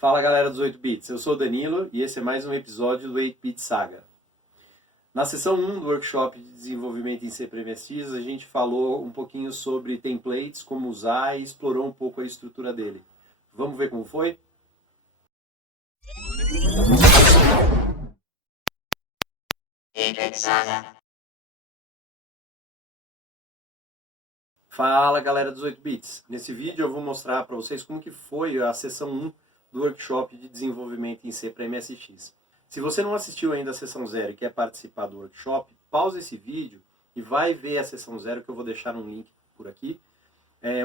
Fala galera dos 8 bits, eu sou o Danilo e esse é mais um episódio do 8-Bit Saga. Na sessão 1 do workshop de desenvolvimento em C++, a gente falou um pouquinho sobre templates, como usar e explorou um pouco a estrutura dele. Vamos ver como foi? Fala galera dos 8 bits, nesse vídeo eu vou mostrar para vocês como que foi a sessão 1 do workshop de desenvolvimento em C para MSX. Se você não assistiu ainda a sessão 0 e quer participar do workshop, pausa esse vídeo e vai ver a sessão 0 que eu vou deixar um link por aqui,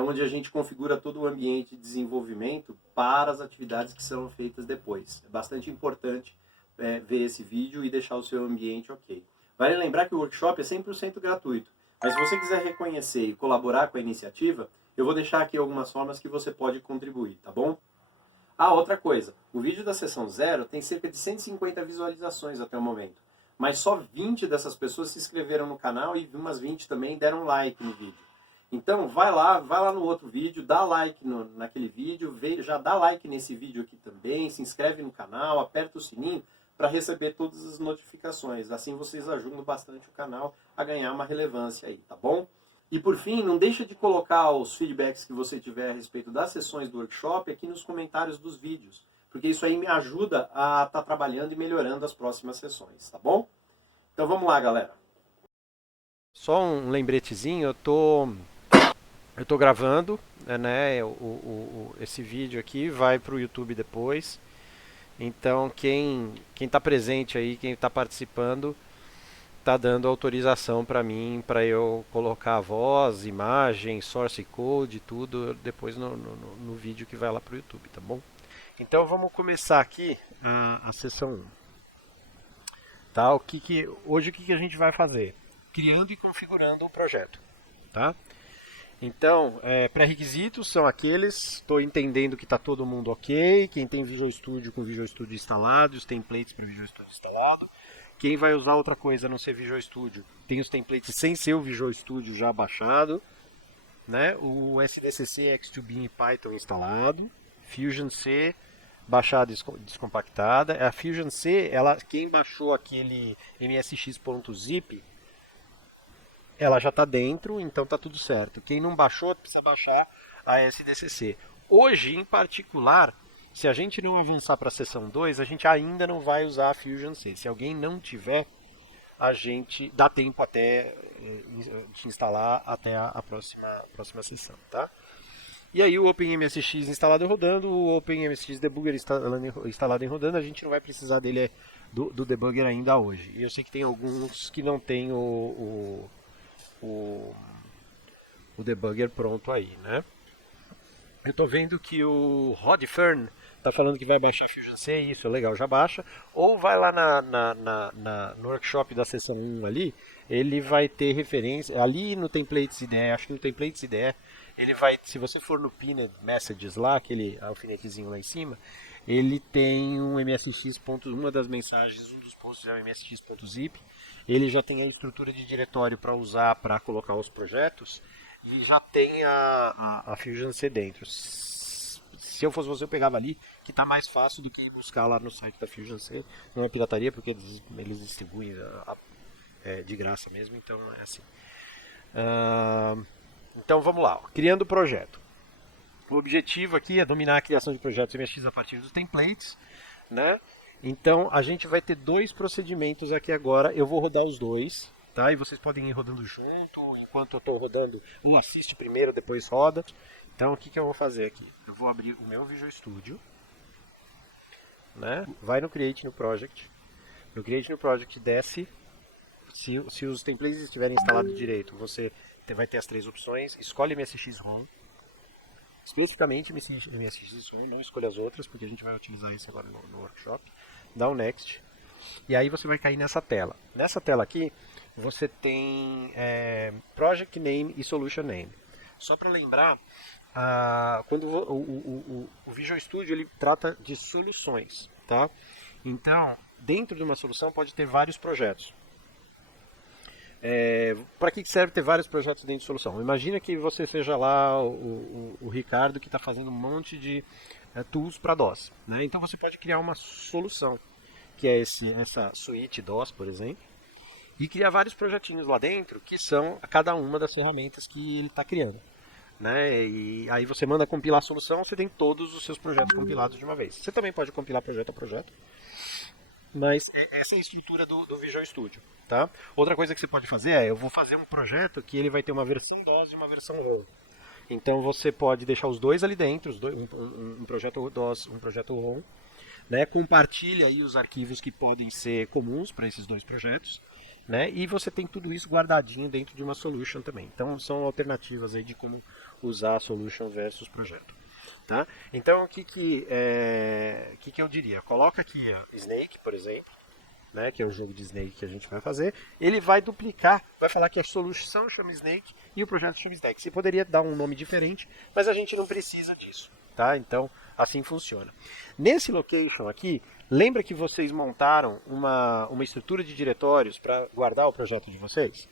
onde a gente configura todo o ambiente de desenvolvimento para as atividades que serão feitas depois. É bastante importante ver esse vídeo e deixar o seu ambiente ok. Vale lembrar que o workshop é 100% gratuito, mas se você quiser reconhecer e colaborar com a iniciativa, eu vou deixar aqui algumas formas que você pode contribuir, tá bom? Outra coisa, o vídeo da sessão 0 tem cerca de 150 visualizações até o momento, mas só 20 dessas pessoas se inscreveram no canal e umas 20 também deram like no vídeo. Então vai lá no outro vídeo, dá like naquele vídeo, já dá like nesse vídeo aqui também, se inscreve no canal, aperta o sininho para receber todas as notificações. Assim vocês ajudam bastante o canal a ganhar uma relevância aí, tá bom? E por fim, não deixa de colocar os feedbacks que você tiver a respeito das sessões do workshop aqui nos comentários dos vídeos, porque isso aí me ajuda a estar trabalhando e melhorando as próximas sessões, tá bom? Então vamos lá, galera. Só um lembretezinho, eu tô gravando, né, esse vídeo aqui vai para o YouTube depois. Então quem está presente aí, quem está participando, está dando autorização para mim, para eu colocar a voz, imagem, source code, tudo depois no vídeo que vai lá para o YouTube, tá bom? Então vamos começar aqui a sessão 1. Tá? Hoje o que a gente vai fazer? Criando e configurando o projeto. Tá? Então, pré-requisitos são aqueles, estou entendendo que está todo mundo ok, quem tem Visual Studio com Visual Studio instalado, os templates para Visual Studio instalado. Quem vai usar outra coisa a não ser Visual Studio, tem os templates sem ser o Visual Studio já baixado, né? O SDCC, X2Beam e Python instalado, Fusion C baixada e descompactada. A Fusion C, quem baixou aquele msx.zip, ela já está dentro, então está tudo certo. Quem não baixou, precisa baixar a SDCC. Hoje, em particular, se a gente não avançar para a sessão 2, a gente ainda não vai usar a Fusion C. Se alguém não tiver, a gente dá tempo até de instalar até a próxima sessão, tá? E aí o OpenMSX instalado e rodando, o OpenMSX Debugger instalado e rodando, a gente não vai precisar dele do debugger ainda hoje. E eu sei que tem alguns que não tem o debugger pronto aí, né? Eu estou vendo que o Rod Fern está falando que vai baixar a Fusion C, isso é legal, já baixa. Ou vai lá no workshop da sessão 1 ali, ele vai ter referência, ali no Templates IDE, acho que no Templates IDE, ele vai, se você for no Pinned Messages lá, aquele alfinetezinho lá em cima, ele tem um MSX. Uma das mensagens, um dos posts é o MSX.zip, ele já tem a estrutura de diretório para usar, para colocar os projetos, e já tem a Fusion C dentro. Se eu fosse você, eu pegava ali, que está mais fácil do que ir buscar lá no site da Fusion C. Não é pirataria, porque eles distribuem de graça mesmo, então é assim. Então vamos lá, criando o projeto. O objetivo aqui é dominar a criação de projetos MSX a partir dos templates, né? Então a gente vai ter dois procedimentos aqui agora, eu vou rodar os dois. Tá? E vocês podem ir rodando junto, enquanto eu estou rodando, um assiste primeiro, depois roda. Então o que eu vou fazer aqui? Eu vou abrir o meu Visual Studio, né? Vai no Create New Project. No Create New Project desce, se os templates estiverem instalados direito, você vai ter as três opções, escolhe MSX ROM, especificamente MSX ROM, não escolha as outras, porque a gente vai utilizar isso agora no workshop. Dá um Next, e aí você vai cair nessa tela. Nessa tela aqui, você tem Project Name e Solution Name. Só para lembrar, quando o Visual Studio ele trata de soluções, tá? Então, dentro de uma solução pode ter vários projetos. Para que serve ter vários projetos dentro de solução? Imagina que você seja lá o Ricardo que está fazendo um monte de tools para DOS, né? Então você pode criar uma solução, que é essa suíte DOS, por exemplo, e criar vários projetinhos lá dentro, que são cada uma das ferramentas que ele está criando, né? E aí você manda compilar a solução, você tem todos os seus projetos compilados de uma vez. Você também pode compilar projeto a projeto, mas essa é a estrutura do Visual Studio, tá? Outra coisa que você pode fazer eu vou fazer um projeto que ele vai ter uma versão DOS e uma versão ROM. Então você pode deixar os dois ali dentro, um projeto DOS, um projeto ROM, né? Compartilha aí os arquivos que podem ser comuns para esses dois projetos, né? E você tem tudo isso guardadinho dentro de uma solution também. Então são alternativas aí de como usar a solution versus projeto. Tá? Então o que eu diria? Coloca aqui Snake, por exemplo, né, que é o jogo de Snake que a gente vai fazer. Ele vai duplicar, vai falar que a solução chama Snake e o projeto chama Snake. Você poderia dar um nome diferente, mas a gente não precisa disso. Tá? Então assim funciona. Nesse location aqui, lembra que vocês montaram uma estrutura de diretórios para guardar o projeto de vocês?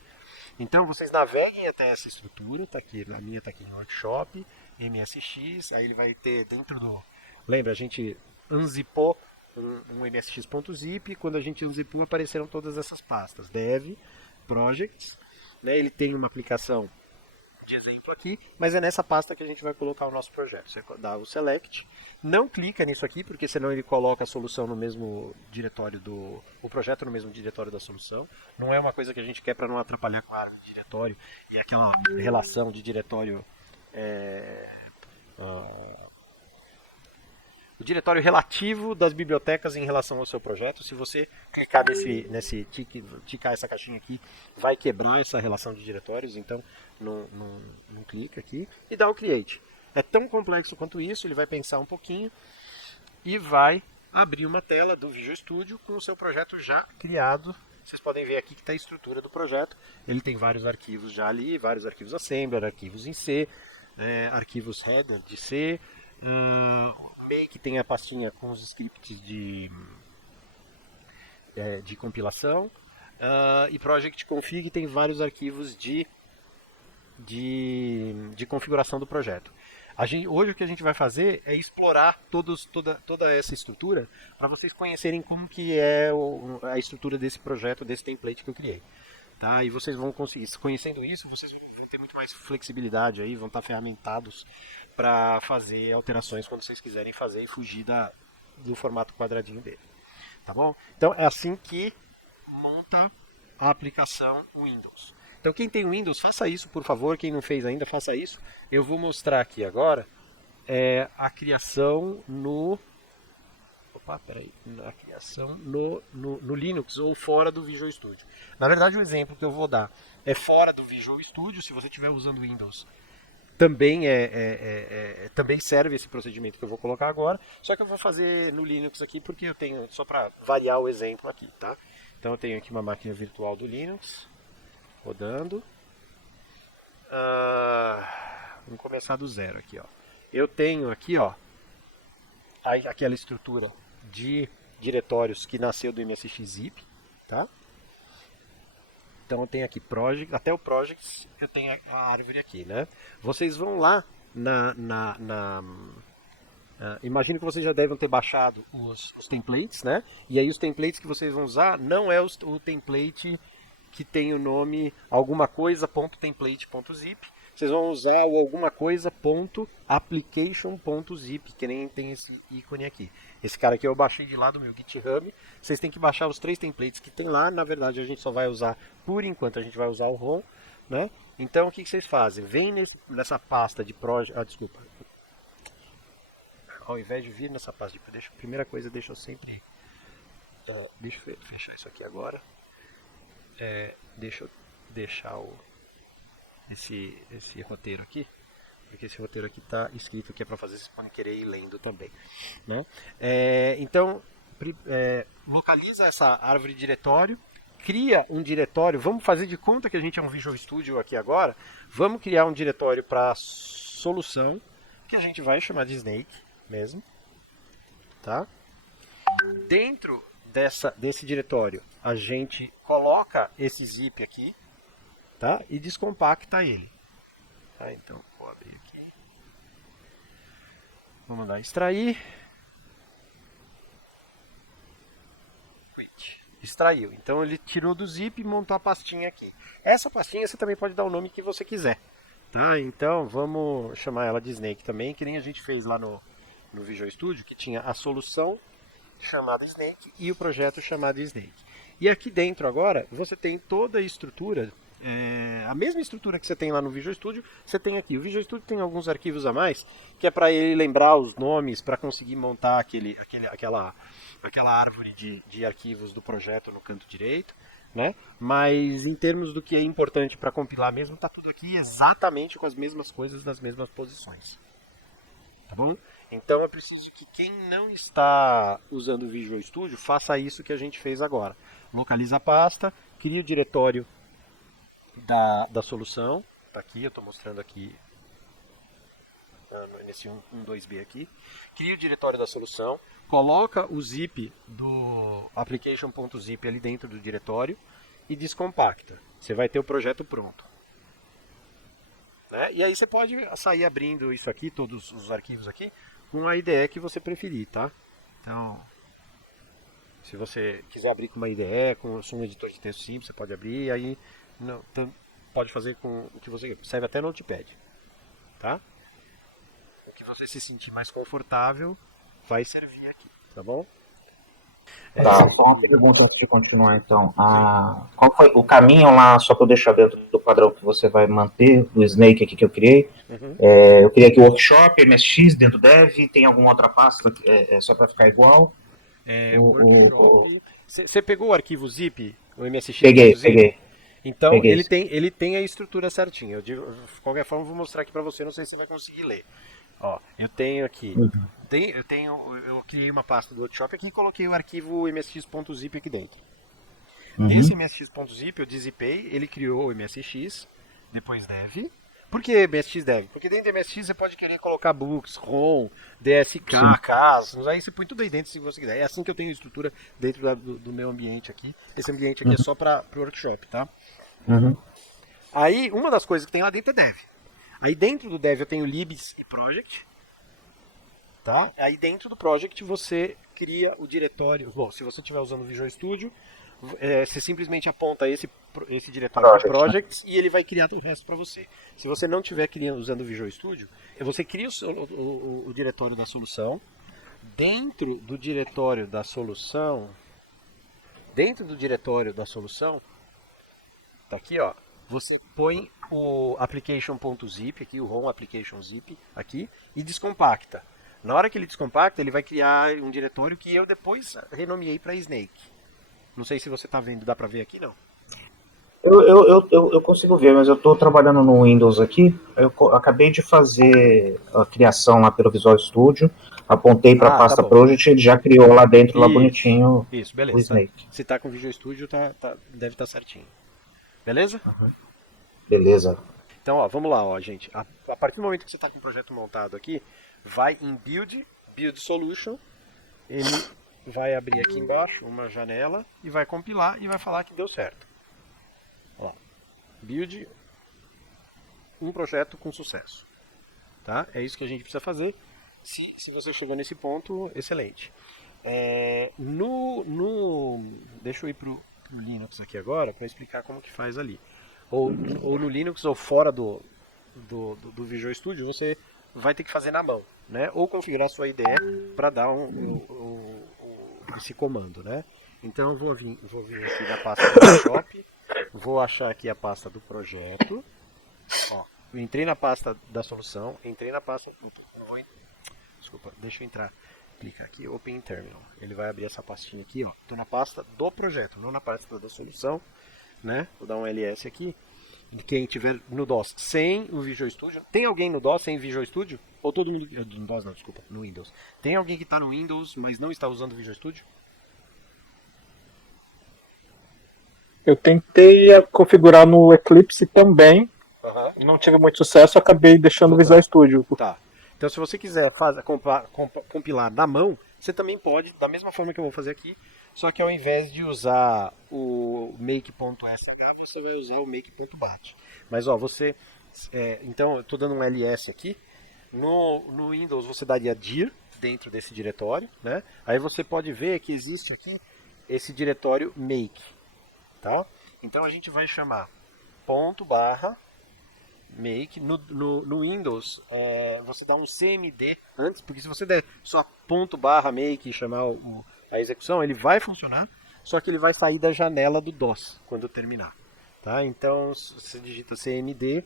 Então vocês naveguem até essa estrutura, tá aqui, a minha está aqui no Workshop, MSX, aí ele vai ter dentro do... Lembra, a gente unzippou um msx.zip, quando a gente unzippou apareceram todas essas pastas, dev, projects, né? Ele tem uma aplicação de exemplo aqui, mas é nessa pasta que a gente vai colocar o nosso projeto. Você dá o select, não clica nisso aqui, porque senão ele coloca a solução no mesmo diretório o projeto no mesmo diretório da solução. Não é uma coisa que a gente quer para não atrapalhar com a árvore de diretório e aquela relação de diretório o diretório relativo das bibliotecas em relação ao seu projeto. Se você clicar ticar essa caixinha aqui, vai quebrar essa relação de diretórios, então não clica aqui e dá o create. É tão complexo quanto isso, ele vai pensar um pouquinho e vai abrir uma tela do Visual Studio com o seu projeto já criado. Vocês podem ver aqui que está a estrutura do projeto. Ele tem vários arquivos já ali, vários arquivos assembler, arquivos em C, arquivos header de C, Make tem a pastinha com os scripts de compilação, e Project Config tem vários arquivos de configuração do projeto. Hoje o que a gente vai fazer é explorar toda essa estrutura para vocês conhecerem como que é a estrutura desse projeto, desse template que eu criei. Tá? E vocês vão conseguir, conhecendo isso, vocês vão ter muito mais flexibilidade aí, vão estar ferramentados para fazer alterações quando vocês quiserem fazer e fugir do formato quadradinho dele. Tá bom? Então é assim que monta a aplicação Windows. Então quem tem Windows, faça isso, por favor. Quem não fez ainda, faça isso. Eu vou mostrar aqui agora a criação no... Opa, peraí. A criação no Linux ou fora do Visual Studio. Na verdade, o exemplo que eu vou dar é fora do Visual Studio. Se você estiver usando Windows, também também serve esse procedimento que eu vou colocar agora. Só que eu vou fazer no Linux aqui porque eu tenho, só para variar o exemplo aqui, tá? Então eu tenho aqui uma máquina virtual do Linux rodando. Vamos começar do zero aqui, ó. Eu tenho aqui, ó, aquela estrutura de diretórios que nasceu do MSX-Zip, tá? Então eu tenho aqui Project, até o Projects eu tenho a árvore aqui, né? Vocês vão lá imagino que vocês já devem ter baixado os templates, né? E aí os templates que vocês vão usar não é o template que tem o nome alguma coisa.template.zip. Vocês vão usar o alguma coisa.application.zip, que nem tem esse ícone aqui. Esse cara aqui eu baixei de lá do meu GitHub. Vocês têm que baixar os 3 templates que tem lá. Na verdade a gente só vai usar, por enquanto a gente vai usar o ROM, né? Então o que vocês fazem? Vem nessa pasta de project... desculpa. Ao invés de vir nessa pasta de... primeira coisa, deixa eu sempre... deixa eu fechar isso aqui agora. Deixa eu deixar esse roteiro aqui, porque esse roteiro aqui está escrito que é para fazer, vocês podem querer ir lendo também, né? Então localiza essa árvore de diretório, cria um diretório. Vamos fazer de conta que a gente é um Visual Studio aqui agora. Vamos criar um diretório para solução que a gente vai chamar de Snake mesmo, tá? Dentro desse diretório a gente coloca esse zip aqui, tá? E descompacta ele. Tá? Então vou abrir aqui. Vamos dar extrair. Quit. Extraiu. Então ele tirou do zip e montou a pastinha aqui. Essa pastinha você também pode dar o nome que você quiser. Tá? Então vamos chamar ela de Snake também, que nem a gente fez lá no Visual Studio, que tinha a solução chamada Snake e o projeto chamado Snake. E aqui dentro agora você tem toda a estrutura, a mesma estrutura que você tem lá no Visual Studio, você tem aqui. O Visual Studio tem alguns arquivos a mais, que é para ele lembrar os nomes, para conseguir montar aquela árvore de arquivos do projeto no canto direito, né? Mas em termos do que é importante para compilar mesmo, está tudo aqui exatamente com as mesmas coisas nas mesmas posições. Tá bom? Então é preciso que quem não está usando o Visual Studio faça isso que a gente fez agora. Localiza a pasta, cria o diretório da solução. Está aqui, eu estou mostrando aqui nesse 12B aqui. Cria o diretório da solução, coloca o zip do application.zip ali dentro do diretório e descompacta. Você vai ter o projeto pronto. Né? E aí você pode sair abrindo isso aqui, todos os arquivos aqui, com a IDE que você preferir, tá? Então, se você quiser abrir com uma IDE, com um editor de texto simples, você pode abrir, e aí pode fazer com o que você quer. Serve até no Notepad, tá? O que você se sentir mais confortável vai servir aqui, tá bom? Tá, só uma pergunta antes de continuar então. Qual foi o caminho lá, só para eu deixar dentro do padrão que você vai manter, do Snake aqui que eu criei? Uhum. Eu criei aqui o Workshop, MSX, dentro do Dev, tem alguma outra pasta só para ficar igual? Workshop. Você pegou o arquivo zip, o MSX? Peguei. Então Peguei. ele tem a estrutura certinha. De qualquer forma, eu vou mostrar aqui para você, não sei se você vai conseguir ler. Ó, eu tenho aqui. Eu criei uma pasta do Workshop aqui e coloquei o arquivo msx.zip aqui dentro. Desse msx.zip eu dizipei, ele criou o MSX, depois dev. Por que MSX dev? Porque dentro do MSX você pode querer colocar books, ROM, DSK, CAS, aí você põe tudo aí dentro se você quiser. É assim que eu tenho estrutura dentro do meu ambiente aqui. Esse ambiente aqui é só para o Workshop, tá? Aí, uma das coisas que tem lá dentro é dev. Aí dentro do dev eu tenho libs e project. Tá? Aí dentro do project você cria o diretório. Bom, se você estiver usando o Visual Studio, você simplesmente aponta esse diretório de projects, né? E ele vai criar o resto para você. Se você não estiver usando o Visual Studio, você cria o diretório da solução. Dentro do diretório da solução, tá aqui, ó. Você põe o application.zip aqui, o home application zip aqui, e descompacta. Na hora que ele descompacta, ele vai criar um diretório que eu depois renomeei para Snake. Não sei se você está vendo, dá para ver aqui, não? Eu consigo ver, mas eu estou trabalhando no Windows aqui. Eu acabei de fazer a criação lá pelo Visual Studio, apontei para a pasta Project, ele já criou lá dentro, lá bonitinho, isso, beleza. O Snake. Se está com o Visual Studio, deve estar certinho. Beleza? Beleza. Então, ó, vamos lá, ó, gente. A partir do momento que você está com o projeto montado aqui, vai em Build Solution, ele vai abrir aqui embaixo uma janela e vai compilar e vai falar que deu certo. Ó lá. Build um projeto com sucesso. Tá? É isso que a gente precisa fazer. Se você chegou nesse ponto, excelente. Deixa eu ir pro Linux aqui agora para explicar como que faz ali. Ou no Linux ou fora do Visual Studio, você vai ter que fazer na mão, né? Ou configurar a sua IDE para dar esse comando, né? Então eu vou vir aqui na pasta do Workshop, vou achar aqui a pasta do projeto. Ó, eu entrei na pasta da solução, entrei na pasta. Desculpa, deixa eu entrar. Clica aqui, Open Terminal. Ele vai abrir essa pastinha aqui, ó. Estou na pasta do projeto, não na pasta da solução, né? Vou dar um ls aqui. Quem tiver no DOS sem o Visual Studio. Tem alguém no DOS sem Visual Studio? Ou todo mundo... No DOS não, desculpa, no Windows. Tem alguém que está no Windows, mas não está usando o Visual Studio? Eu tentei configurar no Eclipse também. Não tive muito sucesso, acabei deixando o Visual Studio. Tá. Então se você quiser compilar na mão, você também pode, da mesma forma que eu vou fazer aqui, só que ao invés de usar o make.sh, você vai usar o make.bat. Mas ó, então eu estou dando um ls aqui, No Windows você daria dir dentro desse diretório, né? Aí você pode ver que existe aqui esse diretório make, tá? Então a gente vai chamar ponto barra make. No Windows você dá um cmd antes, porque se você der só ponto barra make e chamar a execução, ele vai funcionar, só que ele vai sair da janela do DOS quando terminar, tá? Então você digita cmd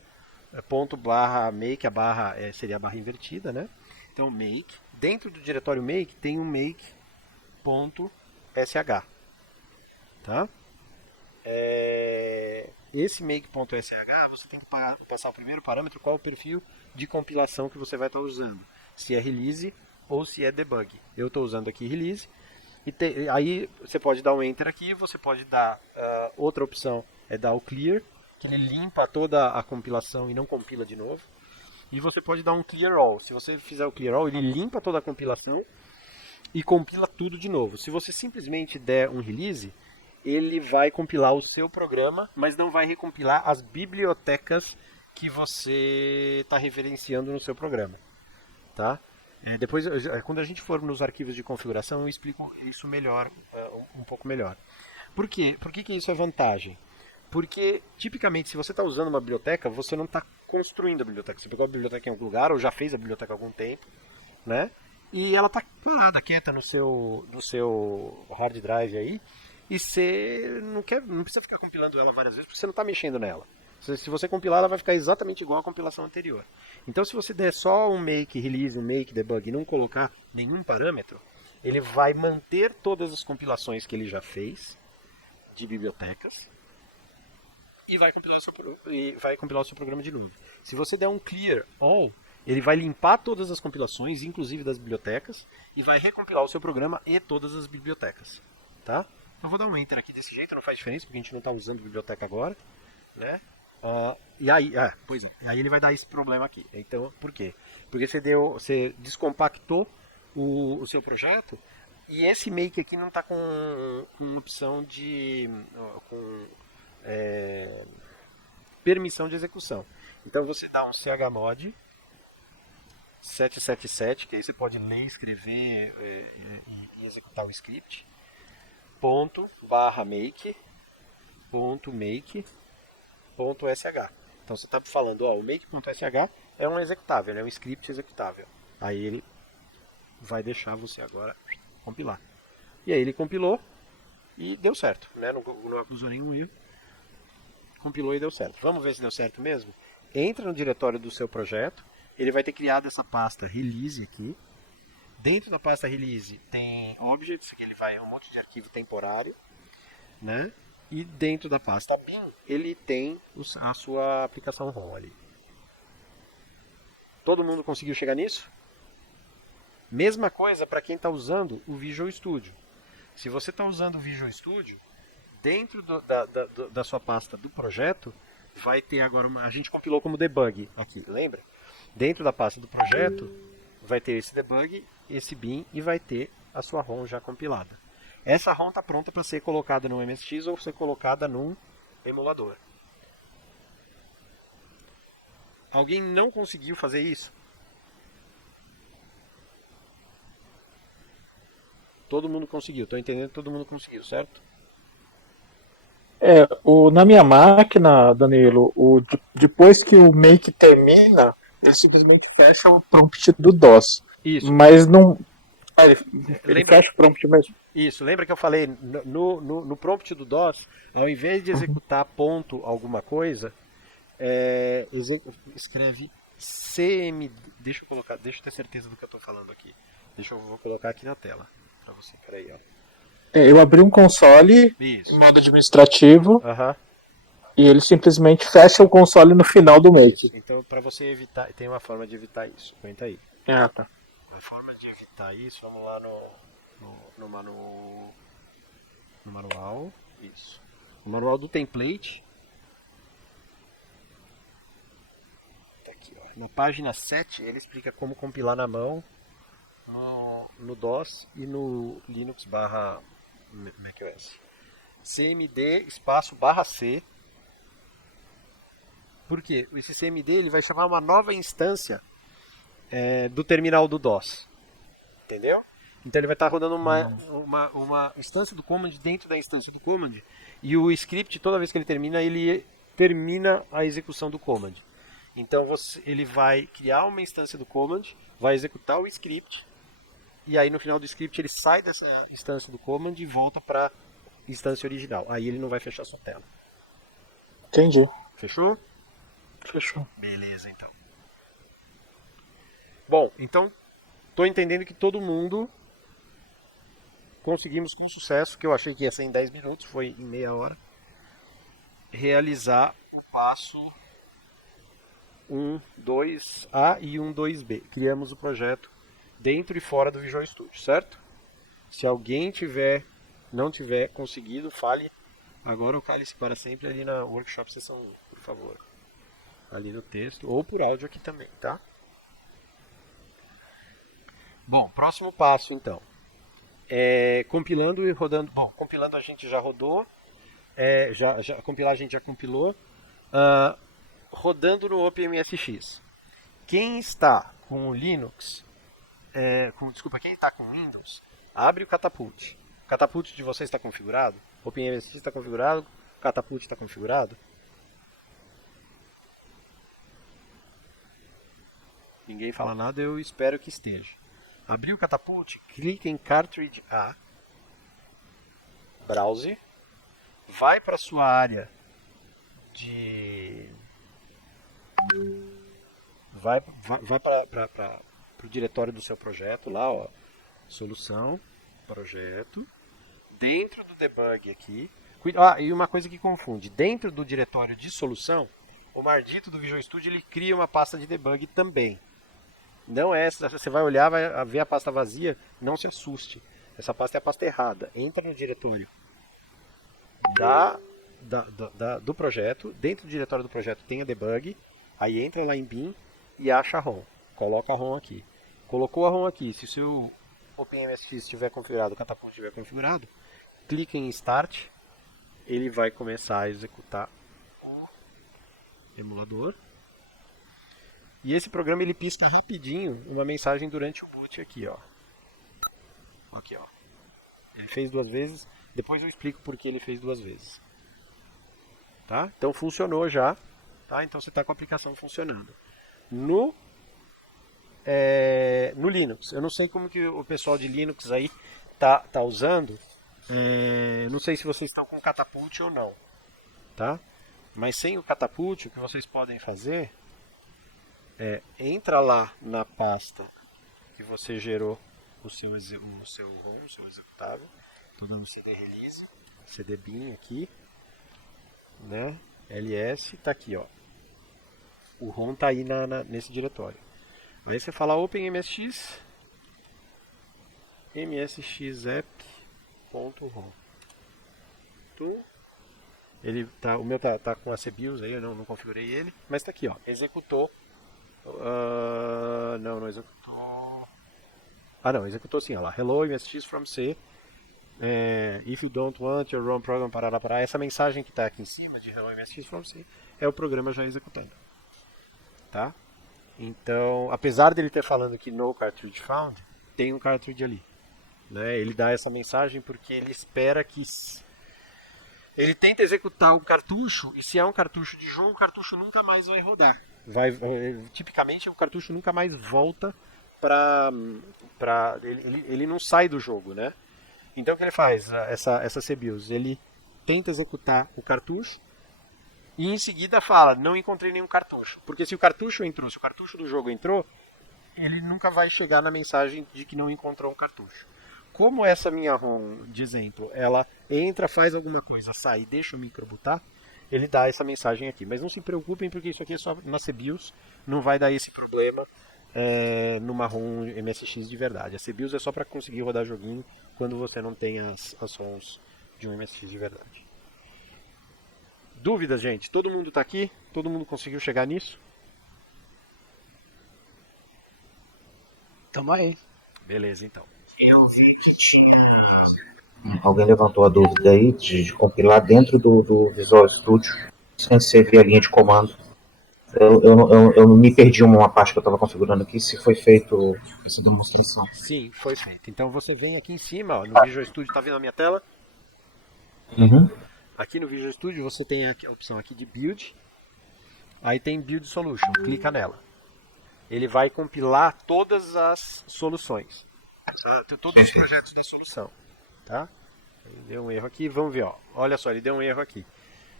ponto barra make, a barra seria a barra invertida, né? Então make, dentro do diretório make tem um make.sh, tá? Esse make.sh você tem que passar o primeiro parâmetro, qual é o perfil de compilação que você vai estar usando, se é release ou se é debug. Eu estou usando aqui release, e aí você pode dar um enter aqui, você pode dar outra opção, é dar o clear, que ele limpa toda a compilação e não compila de novo. E você pode dar um clear all. Se você fizer o clear all, ele limpa toda a compilação e compila tudo de novo. Se você simplesmente der um release, ele vai compilar o seu programa, mas não vai recompilar as bibliotecas que você está referenciando no seu programa, tá? Depois, quando a gente for nos arquivos de configuração, eu explico isso melhor, um pouco melhor. Por quê? Por que isso é vantagem? Porque, tipicamente, se você está usando uma biblioteca, você não está construindo a biblioteca. Você pegou a biblioteca em algum lugar, ou já fez a biblioteca há algum tempo, né? E ela está parada, quieta no seu hard drive aí, e você não precisa ficar compilando ela várias vezes, porque você não está mexendo nela. Se você compilar, ela vai ficar exatamente igual à compilação anterior. Então, se você der só um make release, um make debug, e não colocar nenhum parâmetro, ele vai manter todas as compilações que ele já fez, de bibliotecas, e vai compilar o seu programa de novo. Se você der um clear all, ele vai limpar todas as compilações, inclusive das bibliotecas, e vai recompilar o seu programa e todas as bibliotecas, tá? Eu vou dar um enter aqui desse jeito, não faz diferença, porque a gente não está usando biblioteca agora, né? E aí ele vai dar esse problema aqui. Então, por quê? Porque você descompactou o seu projeto, e esse make aqui não está com opção de permissão de execução. Então você dá um chmod 777, que aí você pode ler, escrever e executar o script, ponto barra make, ponto make, ponto sh. Então você está falando, o make.sh é um executável, é um script executável. Aí ele vai deixar você agora compilar. E aí ele compilou e deu certo, né? Não acusou nenhum erro. Compilou e deu certo. Vamos ver se deu certo mesmo? Entra no diretório do seu projeto, ele vai ter criado essa pasta release aqui. Dentro da pasta release tem objects, que ele vai um monte de arquivo temporário, né? E dentro da pasta bin, ele tem a sua aplicação ROM ali. Todo mundo conseguiu chegar nisso? Mesma coisa para quem está usando o Visual Studio. Se você está usando o Visual Studio, dentro da sua pasta do projeto, vai ter agora a gente compilou como debug aqui, lembra? Dentro da pasta do projeto, vai ter esse debug, esse bin e vai ter a sua ROM já compilada. Essa ROM está pronta para ser colocada no MSX ou ser colocada num emulador. Alguém não conseguiu fazer isso? Todo mundo conseguiu, estou entendendo que todo mundo conseguiu, certo? Na minha máquina, Danilo, depois que o make termina, ele simplesmente fecha o prompt do DOS. Isso. Mas não. Ele fecha o prompt mesmo. Isso, lembra que eu falei no prompt do DOS, ao invés de executar ponto alguma coisa, escreve cmd. Deixa eu ter certeza do que eu estou falando aqui. Vou colocar aqui na tela para você. Peraí, ó. Eu abri um console em modo administrativo e ele simplesmente fecha o console no final do make. Então, para você evitar, tem uma forma de evitar isso. Aguenta aí. Tá. A forma de evitar isso, vamos lá no manual. Isso. O manual do template. Tá aqui, ó. Na página 7, ele explica como compilar na mão no DOS e no Linux / macOS. cmd espaço /c. Por quê? Esse cmd ele vai chamar uma nova instância do terminal do DOS. Entendeu? Então ele vai estar rodando uma instância do command dentro da instância do command. E o script, toda vez que ele termina a execução do command. Então ele vai criar uma instância do command, vai executar o script, e aí no final do script ele sai dessa instância do command e volta para a instância original. Aí ele não vai fechar sua tela. Entendi. Fechou? Fechou. Beleza, então. Bom, então estou entendendo que todo mundo conseguimos com sucesso, que eu achei que ia ser em 10 minutos, foi em meia hora, realizar o passo 1.2a e 1.2b. Criamos o projeto dentro e fora do Visual Studio, certo? Se alguém não tiver conseguido, fale agora ou cale-se para sempre ali na Workshop Sessão 1, por favor. Ali no texto, ou por áudio aqui também, tá? Bom, próximo passo então. Compilando e rodando. Bom, compilando a gente já rodou. Compilar a gente já compilou. Rodando no OpenMSX. Quem está com o Linux, quem está com o Windows, abre o Catapult. O Catapult de vocês está configurado? O OpenMSX está configurado? O Catapult está configurado? Ninguém fala nada, eu espero que esteja. Abriu o Catapult, clique em Cartridge A, browse, vai para a sua área de... Vai para o diretório do seu projeto, lá, ó, solução, projeto, dentro do debug aqui. E uma coisa que confunde, dentro do diretório de solução, o Mardito do Visual Studio ele cria uma pasta de debug também. Não é essa, você vai olhar, vai ver a pasta vazia, não se assuste. Essa pasta é a pasta errada. Entra no diretório do projeto, dentro do diretório do projeto tem a debug, aí entra lá em bin e acha a ROM. Coloca a ROM aqui. Colocou a ROM aqui, se o seu OpenMSX estiver configurado, o Catapult estiver configurado, clica em Start, ele vai começar a executar o emulador. E esse programa ele pisca rapidinho uma mensagem durante o boot aqui, ó. Aqui, ó. Ele fez 2 vezes, depois eu explico por que ele fez 2 vezes. Tá? Então funcionou já, tá? Então você está com a aplicação funcionando. No Linux, eu não sei como que o pessoal de Linux aí tá usando. Não sei se vocês estão com o Catapult ou não, tá? Mas sem o Catapult, o que vocês podem fazer entra lá na pasta que você gerou o seu ROM, o seu executável. Estou dando CD release, CD bin aqui, né? ls, está aqui, ó. O ROM está aí nesse diretório. Aí você fala OpenMSX msxapp.rom. O meu tá com a CBIOS aí, eu não configurei ele, mas está aqui, ó. Executou. Não executou. Não, executou sim, ó lá. Hello, MSX from C. If you don't want your ROM program, parará. Essa mensagem que está aqui em cima de Hello, MSX from C é o programa já executando. Tá? Então, apesar dele ter falando que no cartridge found, tem um cartridge ali. Né? Ele dá essa mensagem porque ele espera que... Ele tenta executar o cartucho, e se é um cartucho de jogo, o cartucho nunca mais vai rodar. Tipicamente o cartucho nunca mais volta ele não sai do jogo, né? Então o que ele faz? Essa CBIOS, ele tenta executar o cartucho e em seguida fala, não encontrei nenhum cartucho. Porque se o cartucho do jogo entrou, ele nunca vai chegar na mensagem de que não encontrou um cartucho. Como essa minha ROM, de exemplo, ela entra, faz alguma coisa, sai e deixa o micro bootar, ele dá essa mensagem aqui. Mas não se preocupem, porque isso aqui é só na CBIOS, não vai dar esse problema numa ROM MSX de verdade. A CBIOS é só para conseguir rodar joguinho quando você não tem as ROMs de um MSX de verdade. Dúvidas, gente? Todo mundo está aqui? Todo mundo conseguiu chegar nisso? Tamo aí. Beleza, então. Eu vi que tinha... Alguém levantou a dúvida aí de compilar dentro do Visual Studio sem ser via linha de comando. Eu me perdi uma parte que eu estava configurando aqui, se foi feito essa demonstração. Sim, foi feito. Então você vem aqui em cima, ó, no Visual Studio, tá vendo a minha tela? Uhum. Aqui no Visual Studio você tem a opção aqui de Build, aí tem Build Solution, clica nela. Ele vai compilar todas as soluções, todos os projetos da solução, tá? Ele deu um erro aqui, vamos ver, ó. Olha só, ele deu um erro aqui.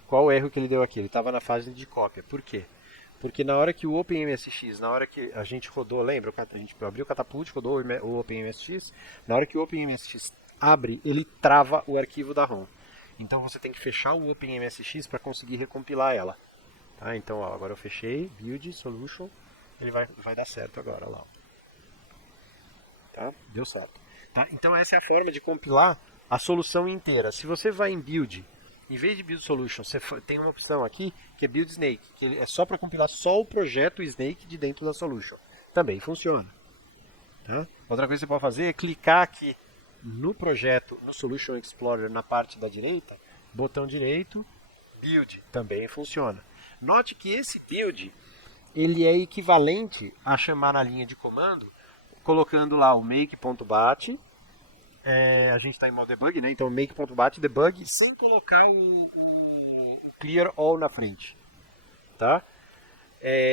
Qual o erro que ele deu aqui? Ele estava na fase de cópia. Por quê? Porque na hora que o OpenMSX, na hora que a gente rodou, lembra? A gente abriu o Catapult, rodou o OpenMSX. Na hora que o OpenMSX abre, ele trava o arquivo da ROM. Então você tem que fechar o OpenMSX para conseguir recompilar ela. Tá? Então, ó, agora eu fechei, Build, Solution, ele vai dar certo agora, lá. Tá? Deu certo. Tá? Então essa é a forma de compilar a solução inteira. Se você vai em Build, em vez de Build Solution, você tem uma opção aqui que é Build Snake, que é só para compilar só o projeto Snake de dentro da Solution. Também funciona. Tá? Outra coisa que você pode fazer é clicar aqui no projeto, no Solution Explorer, na parte da direita, botão direito, Build, também funciona. Note que esse Build, ele é equivalente a chamar na linha de comando, colocando lá o make.bat. A gente está em modo debug, né? Então make.bat debug sem colocar um clear all na frente, tá?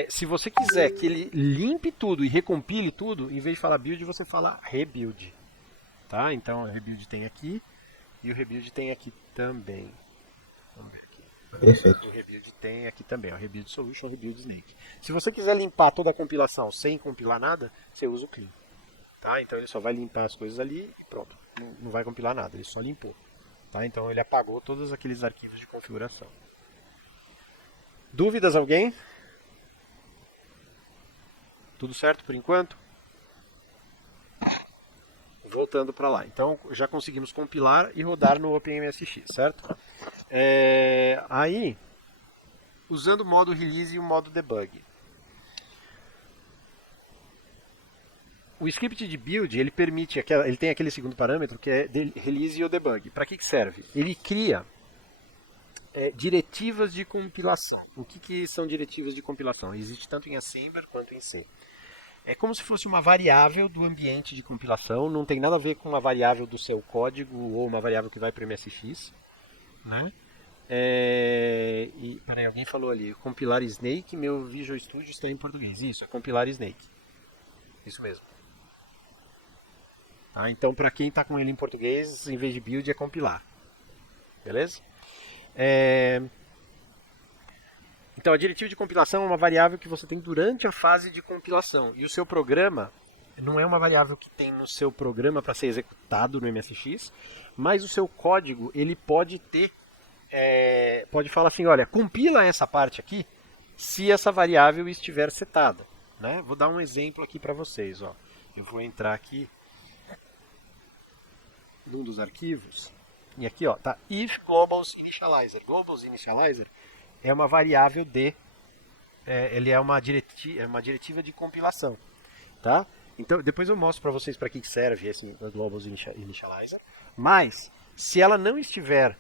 Se você quiser que ele limpe tudo e recompile tudo, em vez de falar build, você fala rebuild, tá? Então o rebuild tem aqui e o rebuild tem aqui também. Vamos ver aqui. Perfeito. O rebuild tem aqui também, ó, rebuild solution, rebuild snake. Se você quiser limpar toda a compilação sem compilar nada, você usa o clean. Tá? Então ele só vai limpar as coisas ali e pronto. Não vai compilar nada, ele só limpou. Tá? Então ele apagou todos aqueles arquivos de configuração. Dúvidas, alguém? Tudo certo por enquanto? Voltando para lá. Então já conseguimos compilar e rodar no OpenMSX, certo? Aí, usando o modo release e o modo debug. O script de build, ele permite, ele tem aquele segundo parâmetro que é release e o debug. Para que serve? Ele cria diretivas de compilação. O que são diretivas de compilação? Existe tanto em Assembler quanto em C. É como se fosse uma variável do ambiente de compilação, não tem nada a ver com uma variável do seu código ou uma variável que vai para o MSX. Né? Peraí, alguém falou ali, compilar Snake, meu Visual Studio está em português. Isso, é compilar Snake. Isso mesmo. Tá? Então, para quem está com ele em português, em vez de build, é compilar. Beleza? Então, a diretiva de compilação é uma variável que você tem durante a fase de compilação. E o seu programa não é uma variável que tem no seu programa para ser executado no MSX, mas o seu código ele pode ter, pode falar assim, olha, compila essa parte aqui se essa variável estiver setada. Né? Vou dar um exemplo aqui para vocês. Ó. Eu vou entrar aqui num dos arquivos, e aqui ó, tá if globals initializer. Globals initializer é uma variável de, ele é uma diretiva de compilação, tá? Então depois eu mostro para vocês para que serve esse globals initializer. Mas se ela não estiver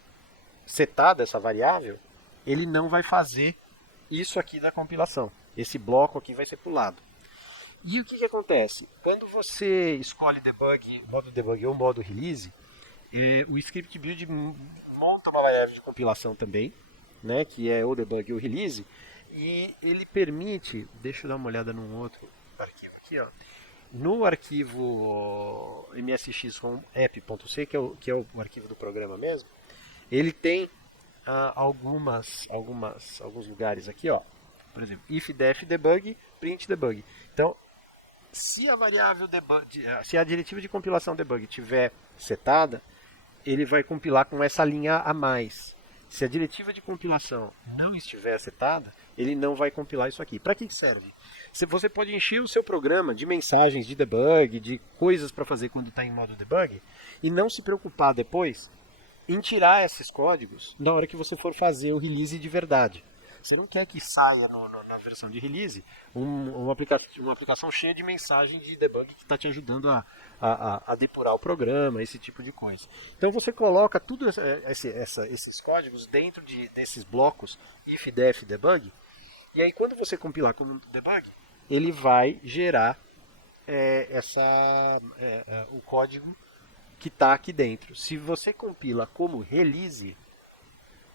setada essa variável, ele não vai fazer isso aqui da compilação. Esse bloco aqui vai ser pulado. E o que acontece? Quando você escolhe modo debug ou modo release, o script build monta uma variável de compilação também, né, que é o debug ou release, e ele permite, deixa eu dar uma olhada num outro arquivo aqui, ó, no arquivo msx.com app.c, que é o arquivo do programa mesmo, ele tem alguns lugares aqui, ó, por exemplo, if def debug, print debug. Então, se a variável debug, se a diretiva de compilação debug estiver setada, ele vai compilar com essa linha a mais. Se a diretiva de compilação não estiver setada, ele não vai compilar isso aqui. Para que serve? Você pode encher o seu programa de mensagens de debug, de coisas para fazer quando está em modo debug, e não se preocupar depois em tirar esses códigos na hora que você for fazer o release de verdade. Você não quer que saia na versão de release uma aplicação cheia de mensagem de debug que está te ajudando a depurar o programa, esse tipo de coisa. Então você coloca todos esses códigos dentro desses blocos if def debug E aí quando você compilar como debug, ele vai gerar o código que está aqui dentro. Se você compila como release,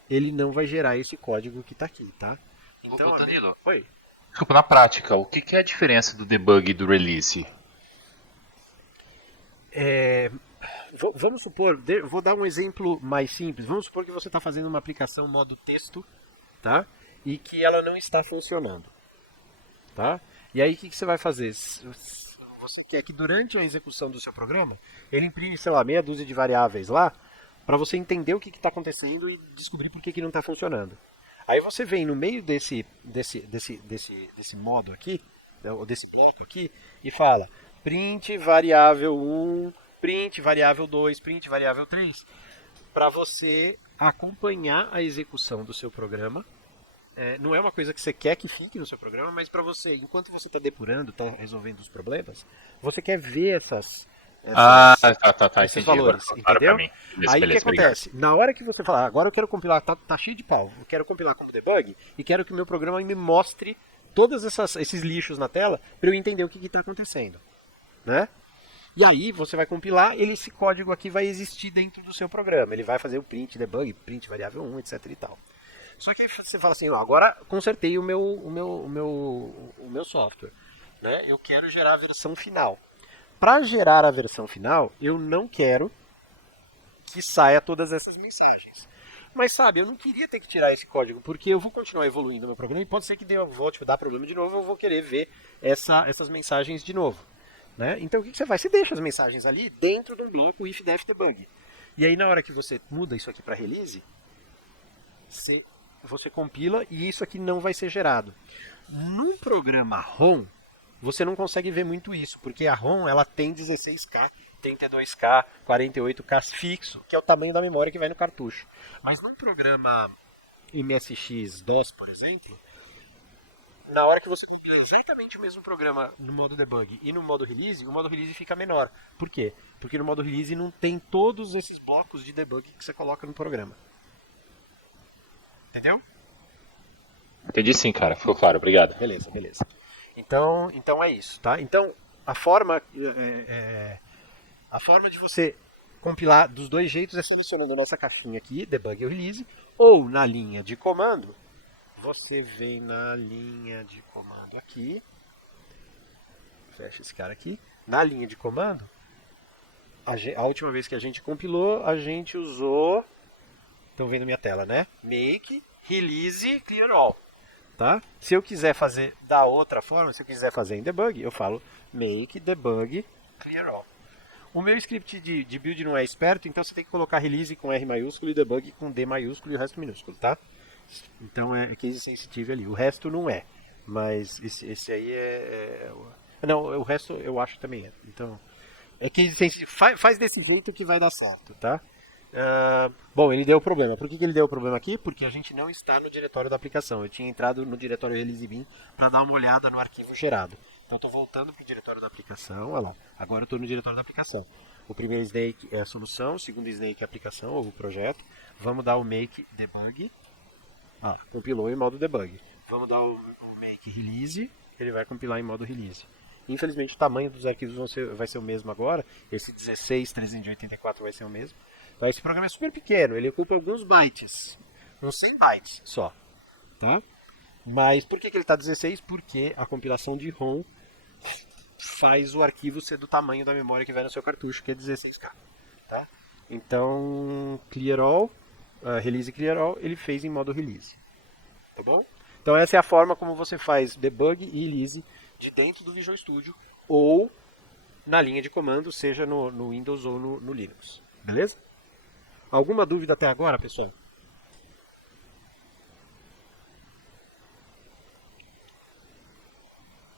ele não vai gerar esse código que está aqui, tá? Então, Danilo, oi. Desculpa, na prática, o que é a diferença do debug e do release? Vamos supor, vou dar um exemplo mais simples. Vamos supor que você está fazendo uma aplicação modo texto, tá? E que ela não está funcionando, tá? E aí o que você vai fazer? Você quer que durante a execução do seu programa, ele imprime, sei lá, meia dúzia de variáveis lá, para você entender o que está acontecendo e descobrir por que não está funcionando. Aí você vem no meio desse modo aqui, ou desse bloco aqui, e fala print variável 1, print variável 2, print variável 3, para você acompanhar a execução do seu programa. Não é uma coisa que você quer que fique no seu programa, mas para você, enquanto você está depurando, está resolvendo os problemas, você quer ver esses entendi. valores, entendeu? Aí o que acontece? Obrigado. Na hora que você falar, agora eu quero compilar, tá cheio de pau, eu quero compilar como debug e quero que o meu programa me mostre todos esses lixos na tela para eu entender o que está acontecendo, né? E aí você vai compilar, esse código aqui vai existir dentro do seu programa, ele vai fazer o print, debug, print variável 1, etc e tal. Só que aí você fala assim, ó, agora consertei o meu software, né? Eu quero gerar a versão final. Para gerar a versão final, eu não quero que saia todas essas mensagens. Mas sabe, eu não queria ter que tirar esse código, porque eu vou continuar evoluindo o meu programa e pode ser que volte a dar problema de novo, eu vou querer ver essas mensagens de novo. Né? Então o que você faz? Você deixa as mensagens ali dentro de um bloco if def debug. E aí na hora que você muda isso aqui para release, você compila e isso aqui não vai ser gerado. No programa ROM, você não consegue ver muito isso, porque a ROM ela tem 16K, 32K, 48K fixo, que é o tamanho da memória que vai no cartucho. Mas no programa MSX-DOS, por exemplo, na hora que você compila exatamente o mesmo programa no modo debug e no modo release, o modo release fica menor. Por quê? Porque no modo release não tem todos esses blocos de debug que você coloca no programa. Entendeu? Entendi sim, cara. Ficou claro. Obrigado. Beleza. Então é isso, tá? Então, a forma de você compilar dos dois jeitos é selecionando a nossa caixinha aqui, debug ou release, ou na linha de comando, você vem na linha de comando aqui, fecha esse cara aqui, na linha de comando, a última vez que a gente compilou, a gente usou, estão vendo minha tela, né? Make, release, clear all. Tá? Se eu quiser fazer da outra forma, se eu quiser fazer em debug, eu falo make, debug, clear all. O meu script de build não é esperto, então você tem que colocar release com R maiúsculo e debug com D maiúsculo e o resto minúsculo, tá? Então é case sensitive ali. O resto não é, mas esse aí Não, o resto eu acho também é. Então, é case sensitive. Faz desse jeito que vai dar certo, tá? Bom, ele deu problema. Por que ele deu problema aqui? Porque a gente não está no diretório da aplicação. Eu tinha entrado no diretório release bin para dar uma olhada no arquivo gerado. Então estou voltando para o diretório da aplicação. Olha lá. Agora eu estou no diretório da aplicação. O primeiro snake é a solução, o segundo snake é a aplicação ou o projeto. Vamos dar o make debug. Compilou em modo debug. Vamos dar o make release. Ele vai compilar em modo release. Infelizmente o tamanho dos arquivos vai ser o mesmo agora. Esse 16.384 vai ser o mesmo. Então, esse programa é super pequeno, ele ocupa alguns bytes, uns 100 bytes só, tá? Mas por que ele está 16? Porque a compilação de ROM faz o arquivo ser do tamanho da memória que vai no seu cartucho, que é 16K, tá? Então, clear all, release clear all, ele fez em modo release, tá bom? Então essa é a forma como você faz debug e release de dentro do Visual Studio ou na linha de comando, seja no Windows ou no Linux, beleza? Alguma dúvida até agora, pessoal?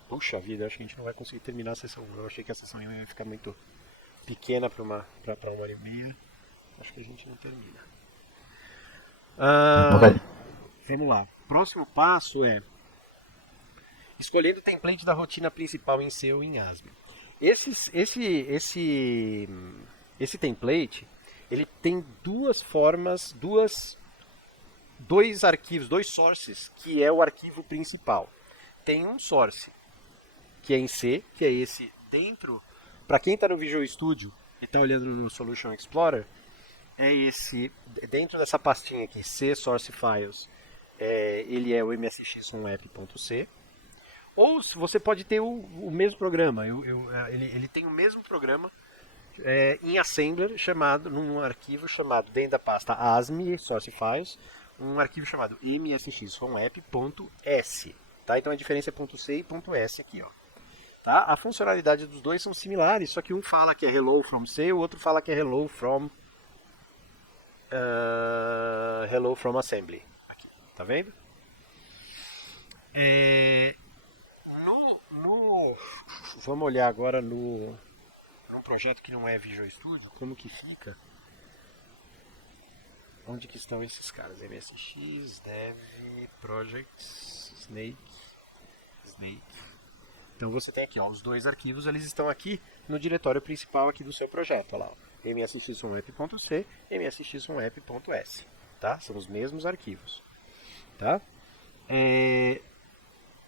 Puxa vida, acho que a gente não vai conseguir terminar a sessão. Eu achei que a sessão ia ficar muito pequena para uma hora e meia. Acho que a gente não termina. Vamos lá. Próximo passo é escolhendo o template da rotina principal em C ou em ASM. Esse template, ele tem duas formas, duas dois arquivos, dois sources, que é o arquivo principal. Tem um source que é em C, que é esse dentro. Para quem está no Visual Studio e está olhando no Solution Explorer, é esse dentro dessa pastinha aqui, C Source Files. Ele é o msx1app.c. Ou você pode ter o mesmo programa. Ele tem o mesmo programa em Assembler, num arquivo chamado, dentro da pasta ASME, Source Files, um arquivo chamado msx1app.s. Tá? Então a diferença é .c e .s aqui. Ó. Tá? A funcionalidade dos dois são similares, só que um fala que é hello from C, o outro fala que é hello from assembly. Aqui, tá vendo? Vamos olhar agora num projeto que não é Visual Studio, como que fica? Onde que estão esses caras? MSX, Dev, Projects, Snake. Então você tem aqui, ó, os dois arquivos, eles estão aqui no diretório principal aqui do seu projeto, ó lá, ó, msx1app.c, msx1app.s, tá? São os mesmos arquivos, tá?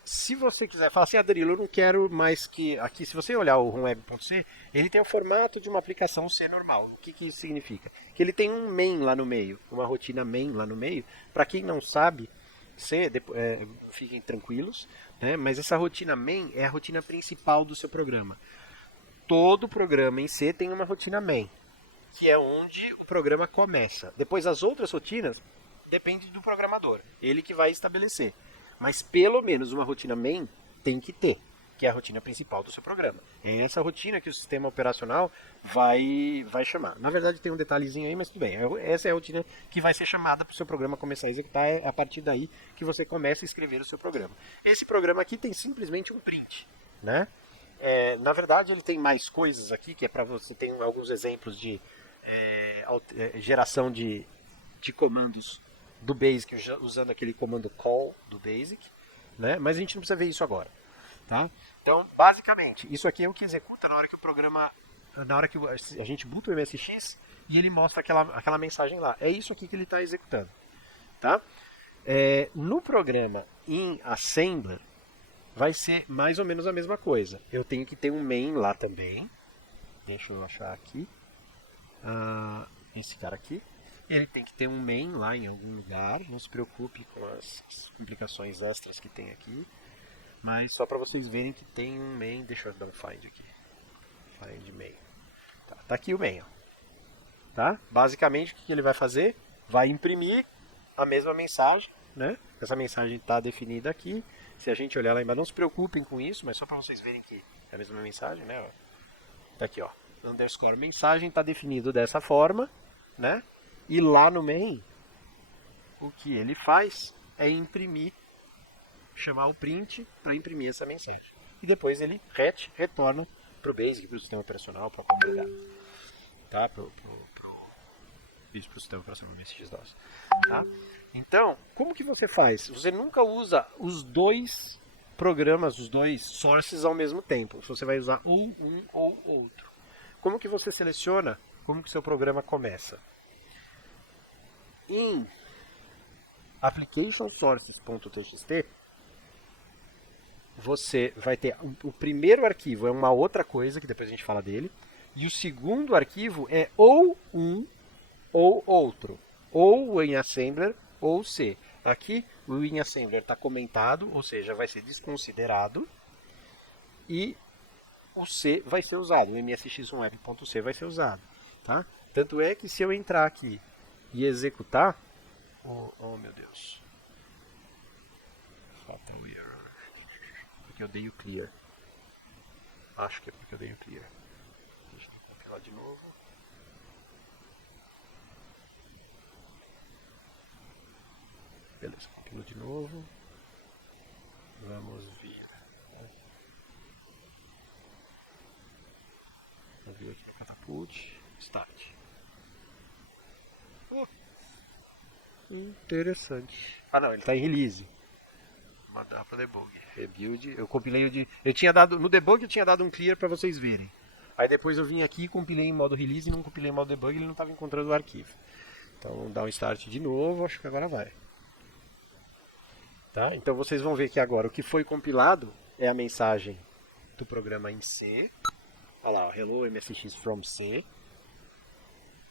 Se você quiser falar assim, Danilo, eu não quero mais que... Aqui, se você olhar o homeweb.c, ele tem o formato de uma aplicação C normal. O que isso significa? Que ele tem um main lá no meio, uma rotina main lá no meio. Para quem não sabe, fiquem tranquilos, né? Mas essa rotina main é a rotina principal do seu programa. Todo programa em C tem uma rotina main, que é onde o programa começa. Depois as outras rotinas dependem do programador, ele que vai estabelecer. Mas pelo menos uma rotina main tem que ter, que é a rotina principal do seu programa. É essa rotina que o sistema operacional vai chamar. Na verdade tem um detalhezinho aí, mas tudo bem. Essa é a rotina que vai ser chamada para o seu programa começar a executar. É a partir daí que você começa a escrever o seu programa. Esse programa aqui tem simplesmente um print, né? Na verdade ele tem mais coisas aqui, que é para você ter alguns exemplos de geração de comandos do Basic, usando aquele comando call do Basic, né? Mas a gente não precisa ver isso agora, tá? Então, basicamente, isso aqui é o que executa na hora que a gente boota o MSX e ele mostra aquela mensagem lá. É isso aqui que ele está executando, tá? No programa em Assembler, vai ser mais ou menos a mesma coisa. Eu tenho que ter um main lá também. Deixa eu achar aqui. Esse cara aqui. Ele tem que ter um main lá em algum lugar. Não se preocupe com as complicações extras que tem aqui. Mas só para vocês verem que tem um main. Deixa eu dar um find aqui. Find main. Tá aqui o main. Ó. Tá? Basicamente o que ele vai fazer? Vai imprimir a mesma mensagem. Né? Essa mensagem está definida aqui. Se a gente olhar lá embaixo, não se preocupem com isso. Mas só para vocês verem que é a mesma mensagem. Né? Tá aqui, ó. Underscore mensagem está definido dessa forma. Né? E lá no main, o que ele faz é imprimir, chamar o print para imprimir essa mensagem. E depois ele retorna para o Basic, para o sistema operacional, para qualquer lugar. Tá? Para o sistema operacional MSX-DOS. Tá? Então, como que você faz? Você nunca usa os dois programas, os dois sources ao mesmo tempo. Você vai usar ou um ou outro. Como que você seleciona como que seu programa começa? Em applicationsources.txt, você vai ter o primeiro arquivo é uma outra coisa, que depois a gente fala dele, e o segundo arquivo é ou um ou outro, ou em Assembler ou C. Aqui o em Assembler está comentado, ou seja, vai ser desconsiderado, e o C vai ser usado, o msx1app.c vai ser usado. Tá? Tanto é que se eu entrar aqui e executar, oh meu Deus, fatal error, porque eu dei o clear, acho que é porque eu dei o clear. Deixa eu compilar de novo. Beleza, compilo de novo, vamos vir, vamos vir aqui no Catapult, start. Interessante. Não, ele está em release. Mandar para debug. Rebuild. Eu compilei o de. Eu tinha dado. No debug eu tinha dado um clear para vocês verem. Aí depois eu vim aqui e compilei em modo release e não compilei em modo debug, ele não estava encontrando o arquivo. Então dá um start de novo, acho que agora vai. Tá? Então vocês vão ver que agora o que foi compilado é a mensagem do programa em C. Olha lá, hello MSX from C.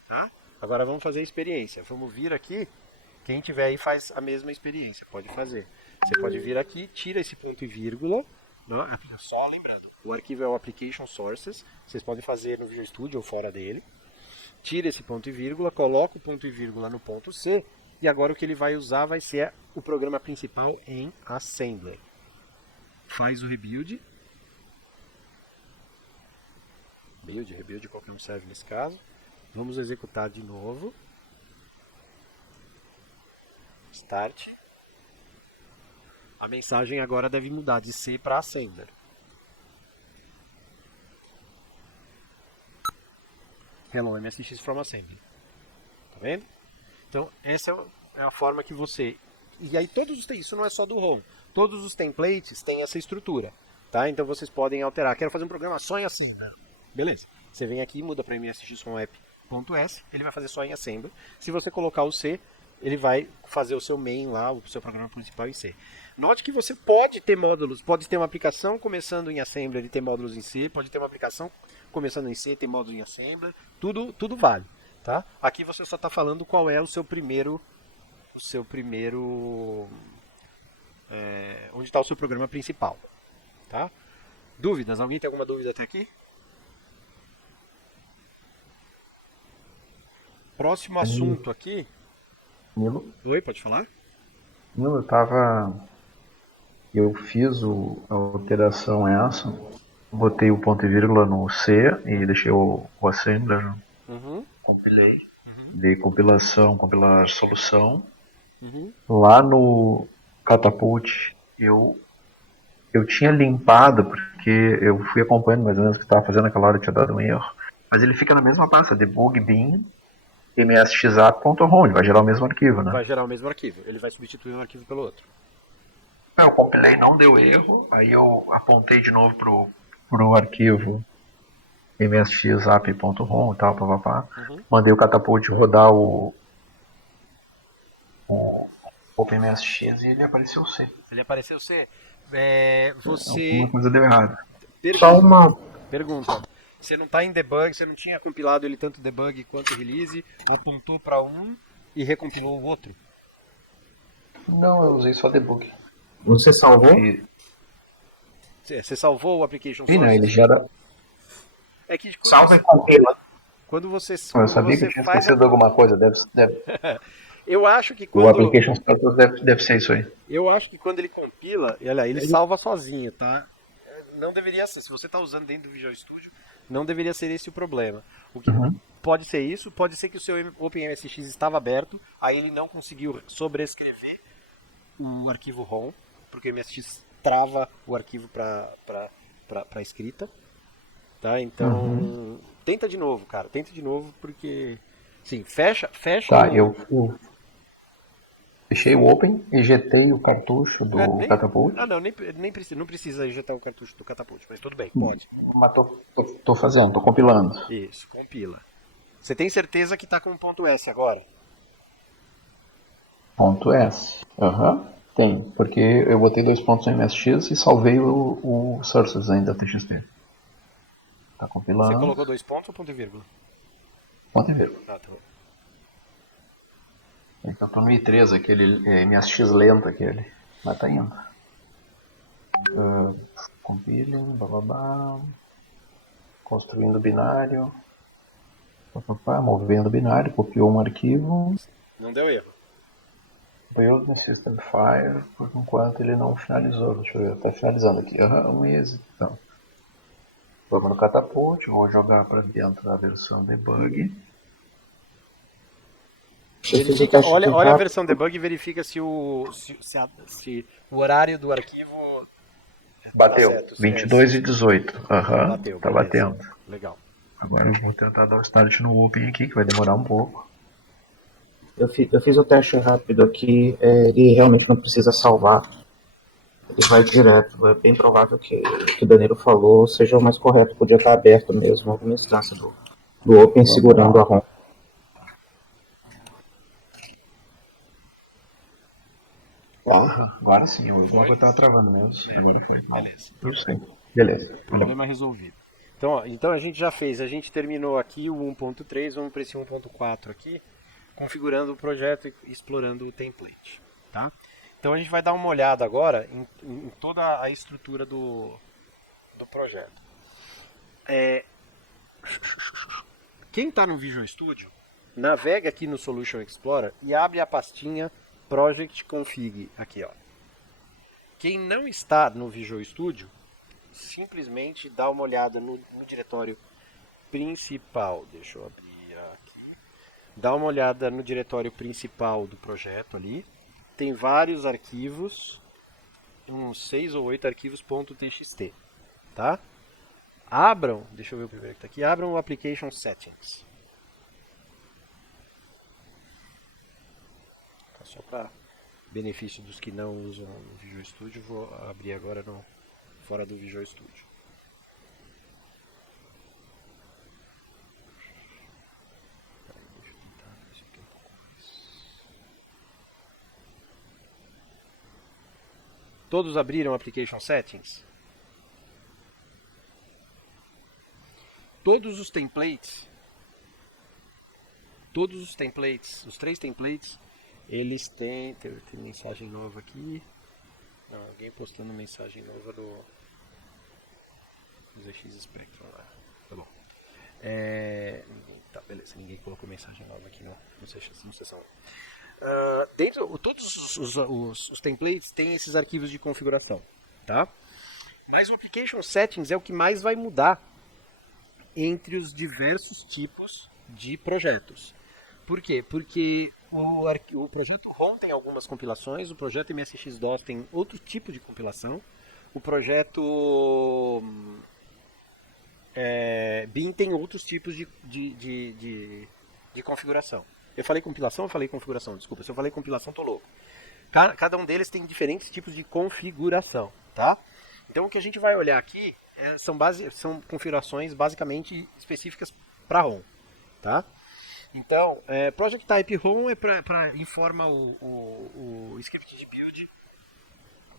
Tá? Agora vamos fazer a experiência. Vamos vir aqui. Quem tiver aí faz a mesma experiência. Pode fazer. Você pode vir aqui, tira esse ponto e vírgula. Só lembrando, o arquivo é o Application Sources. Vocês podem fazer no Visual Studio ou fora dele. Tira esse ponto e vírgula, coloca o ponto e vírgula no ponto C. E agora o que ele vai usar vai ser o programa principal em Assembler. Faz o rebuild. Rebuild, qualquer um serve nesse caso. Vamos executar de novo. Start. A mensagem agora deve mudar de C para Assembler. Hello, MSX from Assembly. Tá vendo? Então, essa é a forma que você... E aí, isso não é só do ROM. Todos os templates têm essa estrutura. Tá? Então, vocês podem alterar. Quero fazer um programa só em Assembly. Beleza. Você vem aqui, muda para MSX from app.s. Ele vai fazer só em Assembly. Se você colocar o C, ele vai fazer o seu main lá, o seu programa principal em C. Note que você pode ter módulos, pode ter uma aplicação começando em Assembler e ter módulos em C, pode ter uma aplicação começando em C e ter módulos em Assembler, tudo vale. Tá? Aqui você só está falando qual é o seu primeiro onde está o seu programa principal. Tá? Dúvidas? Alguém tem alguma dúvida até aqui? Próximo assunto aqui. Nilo? Oi, pode falar? Nilo, eu fiz a alteração essa, botei o ponto e vírgula no C e deixei o assembler, compilei, dei compilação, compilar solução. Lá no Catapult eu tinha limpado, porque eu fui acompanhando mais ou menos o que estava fazendo naquela hora, tinha dado um erro, mas ele fica na mesma pasta, debug bin msxapp.rom, ele vai gerar o mesmo arquivo, né? Vai gerar o mesmo arquivo, ele vai substituir um arquivo pelo outro. Eu compilei, não deu erro, aí eu apontei de novo pro arquivo msxapp.rom e tal, papapá. Mandei o Catapult rodar o OpenMSX e ele apareceu C. Ele apareceu C. Você... Alguma coisa deu errado. Só uma Pergunta. Você não está em debug, você não tinha compilado ele tanto debug quanto release, apontou para um e recompilou o outro? Não, eu usei só debug. Você salvou? Você salvou o application Sim, né? source? Ele gera... É que Salva e compila. Quando você Eu sabia que eu tinha esquecido alguma coisa, deve... Eu acho que O quando... application source deve ser isso aí. Eu acho que quando ele compila, olha, ele salva sozinho, tá? Não deveria ser. Se você está usando dentro do Visual Studio, não deveria ser esse o problema. O que pode ser isso, pode ser que o seu OpenMSX estava aberto, aí ele não conseguiu sobrescrever o arquivo ROM, porque o MSX trava o arquivo para escrita. Tá? Então, tenta de novo, cara. Tenta de novo, porque... Sim, fecha. Tá, eu fechei o Open, ejetei o cartucho do Catapult. Ah, não, não precisa ejetar o cartucho do Catapult, mas tudo bem, pode. Mas tô fazendo, tô compilando. Isso, compila. Você tem certeza que está com ponto .s agora? Ponto .s. Tem, porque eu botei 2 pontos no MSX e salvei o sources ainda da TXT. Tá compilando. Você colocou 2 pontos ou ponto e vírgula? Ponto e vírgula. Ah, tá bom. Então tô no i3, aquele MSX lento aquele. Mas tá indo. Compiling, bababá. Construindo binário. Papapá, movendo binário, copiou um arquivo. Não deu erro. Build no System Fire, por enquanto ele não finalizou. Deixa eu ver, tá finalizando aqui. Um êxito. Então, vamos no Catapult, vou jogar para dentro da versão debug. Verifica, olha a versão debug e verifica se o horário do arquivo bateu. Tá certo, 22 e 18. Bateu, tá beleza. batendo. Legal. Agora eu vou tentar dar o start no Open aqui, que vai demorar um pouco. Eu fiz o teste rápido aqui, ele realmente não precisa salvar. Ele vai direto. É bem provável que o Danilo falou seja o mais correto. Podia estar aberto mesmo alguma instância do Open segurando a ROM. Agora sim, o jogo tava travando mesmo. Beleza. Isso sim. Beleza. Problema resolvido. Então a gente já fez, a gente terminou aqui o 1.3, vamos para esse 1.4 aqui, configurando o projeto e explorando o template. Tá? Então a gente vai dar uma olhada agora em toda a estrutura do projeto. Quem está no Visual Studio, navega aqui no Solution Explorer e abre a pastinha Project Config aqui, ó. Quem não está no Visual Studio, simplesmente dá uma olhada no diretório principal. Deixa eu abrir aqui. Dá uma olhada no diretório principal do projeto ali. Tem vários arquivos, uns 6 ou 8 arquivos .txt, tá? Abram, deixa eu ver o primeiro que está aqui, abram o Application Settings. Só para benefício dos que não usam o Visual Studio, vou abrir agora fora do Visual Studio. Deixa eu tentar fazer aqui um pouco mais. Todos abriram o Application Settings? Todos os templates, os 3 templates, eles têm... Tem mensagem nova aqui. Não, alguém postando mensagem nova do ZX Spectrum lá. Tá bom. Tá, beleza. Ninguém colocou mensagem nova aqui no sessão. Todos os templates têm esses arquivos de configuração, tá? Mas o Application Settings é o que mais vai mudar entre os diversos tipos de projetos. Por quê? Porque o projeto ROM tem algumas compilações, o projeto MSX-DOS tem outro tipo de compilação, o projeto BIM tem outros tipos de configuração. Eu falei compilação ou falei configuração? Desculpa, se eu falei compilação, tô louco. Cada um deles tem diferentes tipos de configuração, tá? Então o que a gente vai olhar aqui são configurações basicamente específicas para ROM, tá? Então, Project Type ROM é para informar o script de build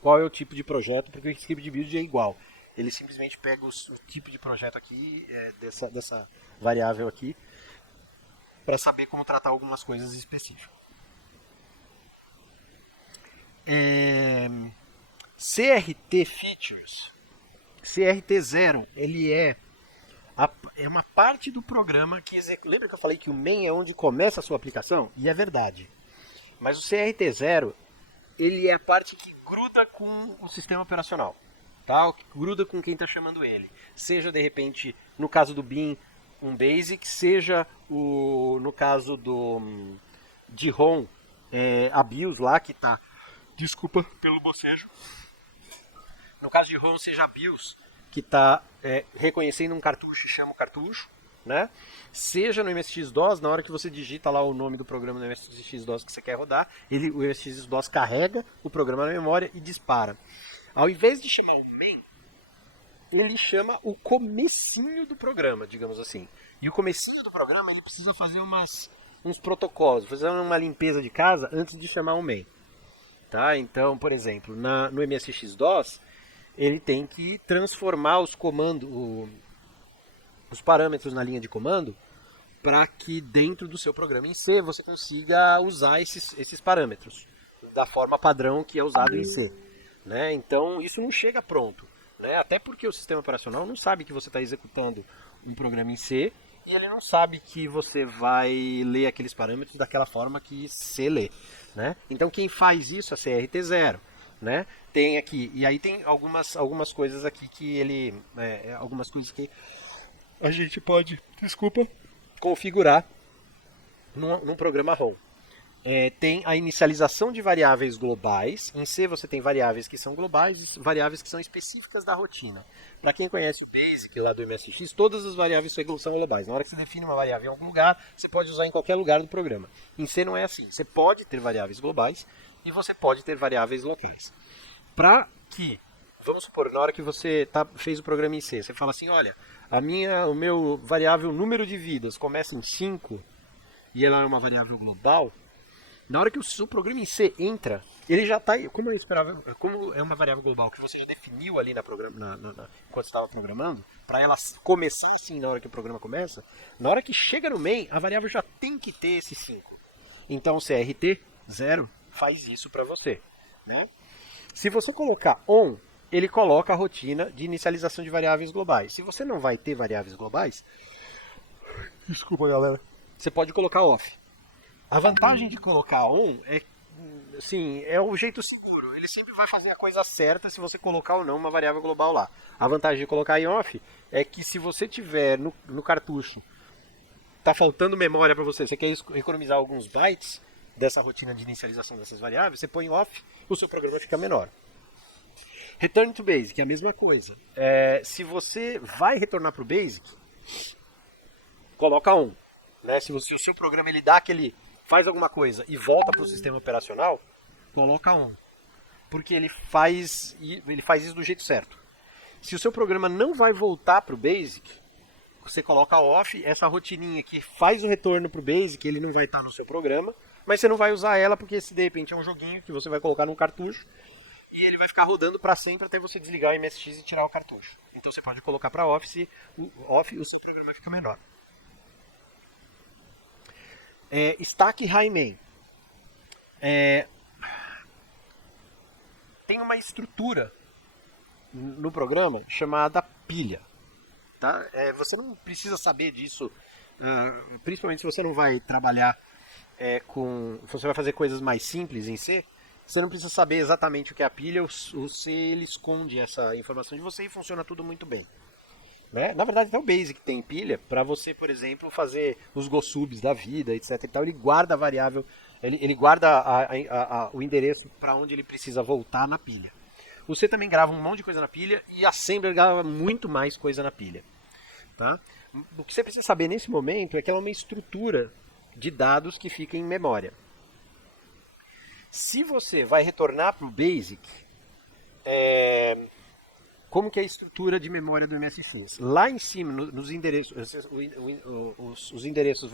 qual é o tipo de projeto, porque o script de build é igual. Ele simplesmente pega o tipo de projeto aqui, dessa variável aqui, para saber como tratar algumas coisas específicas. CRT Features, CRT0, ele é uma parte do programa que executa. Lembra que eu falei que o main é onde começa a sua aplicação? E é verdade. Mas o CRT0, ele é a parte que gruda com o sistema operacional, tá? Que gruda com quem está chamando ele. Seja, de repente, no caso do BIM, um BASIC, seja no caso de ROM, a BIOS lá que está... Desculpa pelo bocejo. No caso de ROM, seja a BIOS que está reconhecendo um cartucho e chama o cartucho, né? Seja no MSX-DOS, na hora que você digita lá o nome do programa no MSX-DOS que você quer rodar, o MSX-DOS carrega o programa na memória e dispara. Ao invés de chamar o main, ele chama o comecinho do programa, digamos assim. E o comecinho do programa, ele precisa fazer uns protocolos, fazer uma limpeza de casa antes de chamar o main. Tá? Então, por exemplo, no MSX-DOS, ele tem que transformar os comandos, os parâmetros na linha de comando, para que dentro do seu programa em C você consiga usar esses parâmetros da forma padrão que é usado em C. Né? Então isso não chega pronto, né? Até porque o sistema operacional não sabe que você está executando um programa em C e ele não sabe que você vai ler aqueles parâmetros daquela forma que C lê. Né? Então quem faz isso é CRT0. Né? Tem aqui, e aí tem algumas coisas aqui que ele, algumas coisas que a gente pode, configurar num programa ROM. Tem a inicialização de variáveis globais. Em C você tem variáveis que são globais e variáveis que são específicas da rotina. Para quem conhece o BASIC lá do MSX, todas as variáveis são globais. Na hora que você define uma variável em algum lugar, você pode usar em qualquer lugar do programa. Em C não é assim. Você pode ter variáveis globais e você pode ter variáveis locais. Para que, vamos supor, na hora que você fez o programa em C, você fala assim, olha, o meu variável número de vidas começa em 5 e ela é uma variável global. Na hora que o seu programa em C entra ele já está, como eu esperava, como é uma variável global que você já definiu ali na programa, enquanto estava programando, para ela começar assim na hora que o programa começa, na hora que chega no main, a variável já tem que ter esse 5. Então, CRT 0 faz isso para você, né? Se você colocar on, ele coloca a rotina de inicialização de variáveis globais. Se você não vai ter variáveis globais, desculpa, galera, você pode colocar off. A vantagem de colocar on é, assim, é o jeito seguro. Ele sempre vai fazer a coisa certa se você colocar ou não uma variável global lá. A vantagem de colocar em off é que se você tiver no cartucho, tá faltando memória para você, você quer economizar alguns bytes dessa rotina de inicialização dessas variáveis, você põe off, o seu programa fica menor. Return to Basic, é a mesma coisa. Se você vai retornar para o Basic, coloca on. Né? Se o seu programa ele dá faz alguma coisa e volta para o sistema operacional, coloca on. Porque ele faz isso do jeito certo. Se o seu programa não vai voltar para o Basic, você coloca off, essa rotininha que faz o retorno para o Basic, ele não vai estar no seu programa, mas você não vai usar ela porque se de repente é um joguinho que você vai colocar num cartucho e ele vai ficar rodando para sempre até você desligar o MSX e tirar o cartucho. Então você pode colocar para off, o seu programa fica menor. Stack High Main. Tem uma estrutura no programa chamada pilha. Tá? Você não precisa saber disso, principalmente se você não vai trabalhar você vai fazer coisas mais simples em C, você não precisa saber exatamente o que é a pilha, o C ele esconde essa informação de você e funciona tudo muito bem. Né? Na verdade, até o Basic tem pilha para você, por exemplo, fazer os GoSubs da vida, etc. E tal. Ele guarda a variável, ele guarda o endereço para onde ele precisa voltar na pilha. O C também grava um monte de coisa na pilha e a Assembler grava muito mais coisa na pilha. Tá? O que você precisa saber nesse momento é que ela é uma estrutura de dados que fica em memória. Se você vai retornar para o Basic, como que é a estrutura de memória do MSX? Lá em cima, nos endereços, os endereços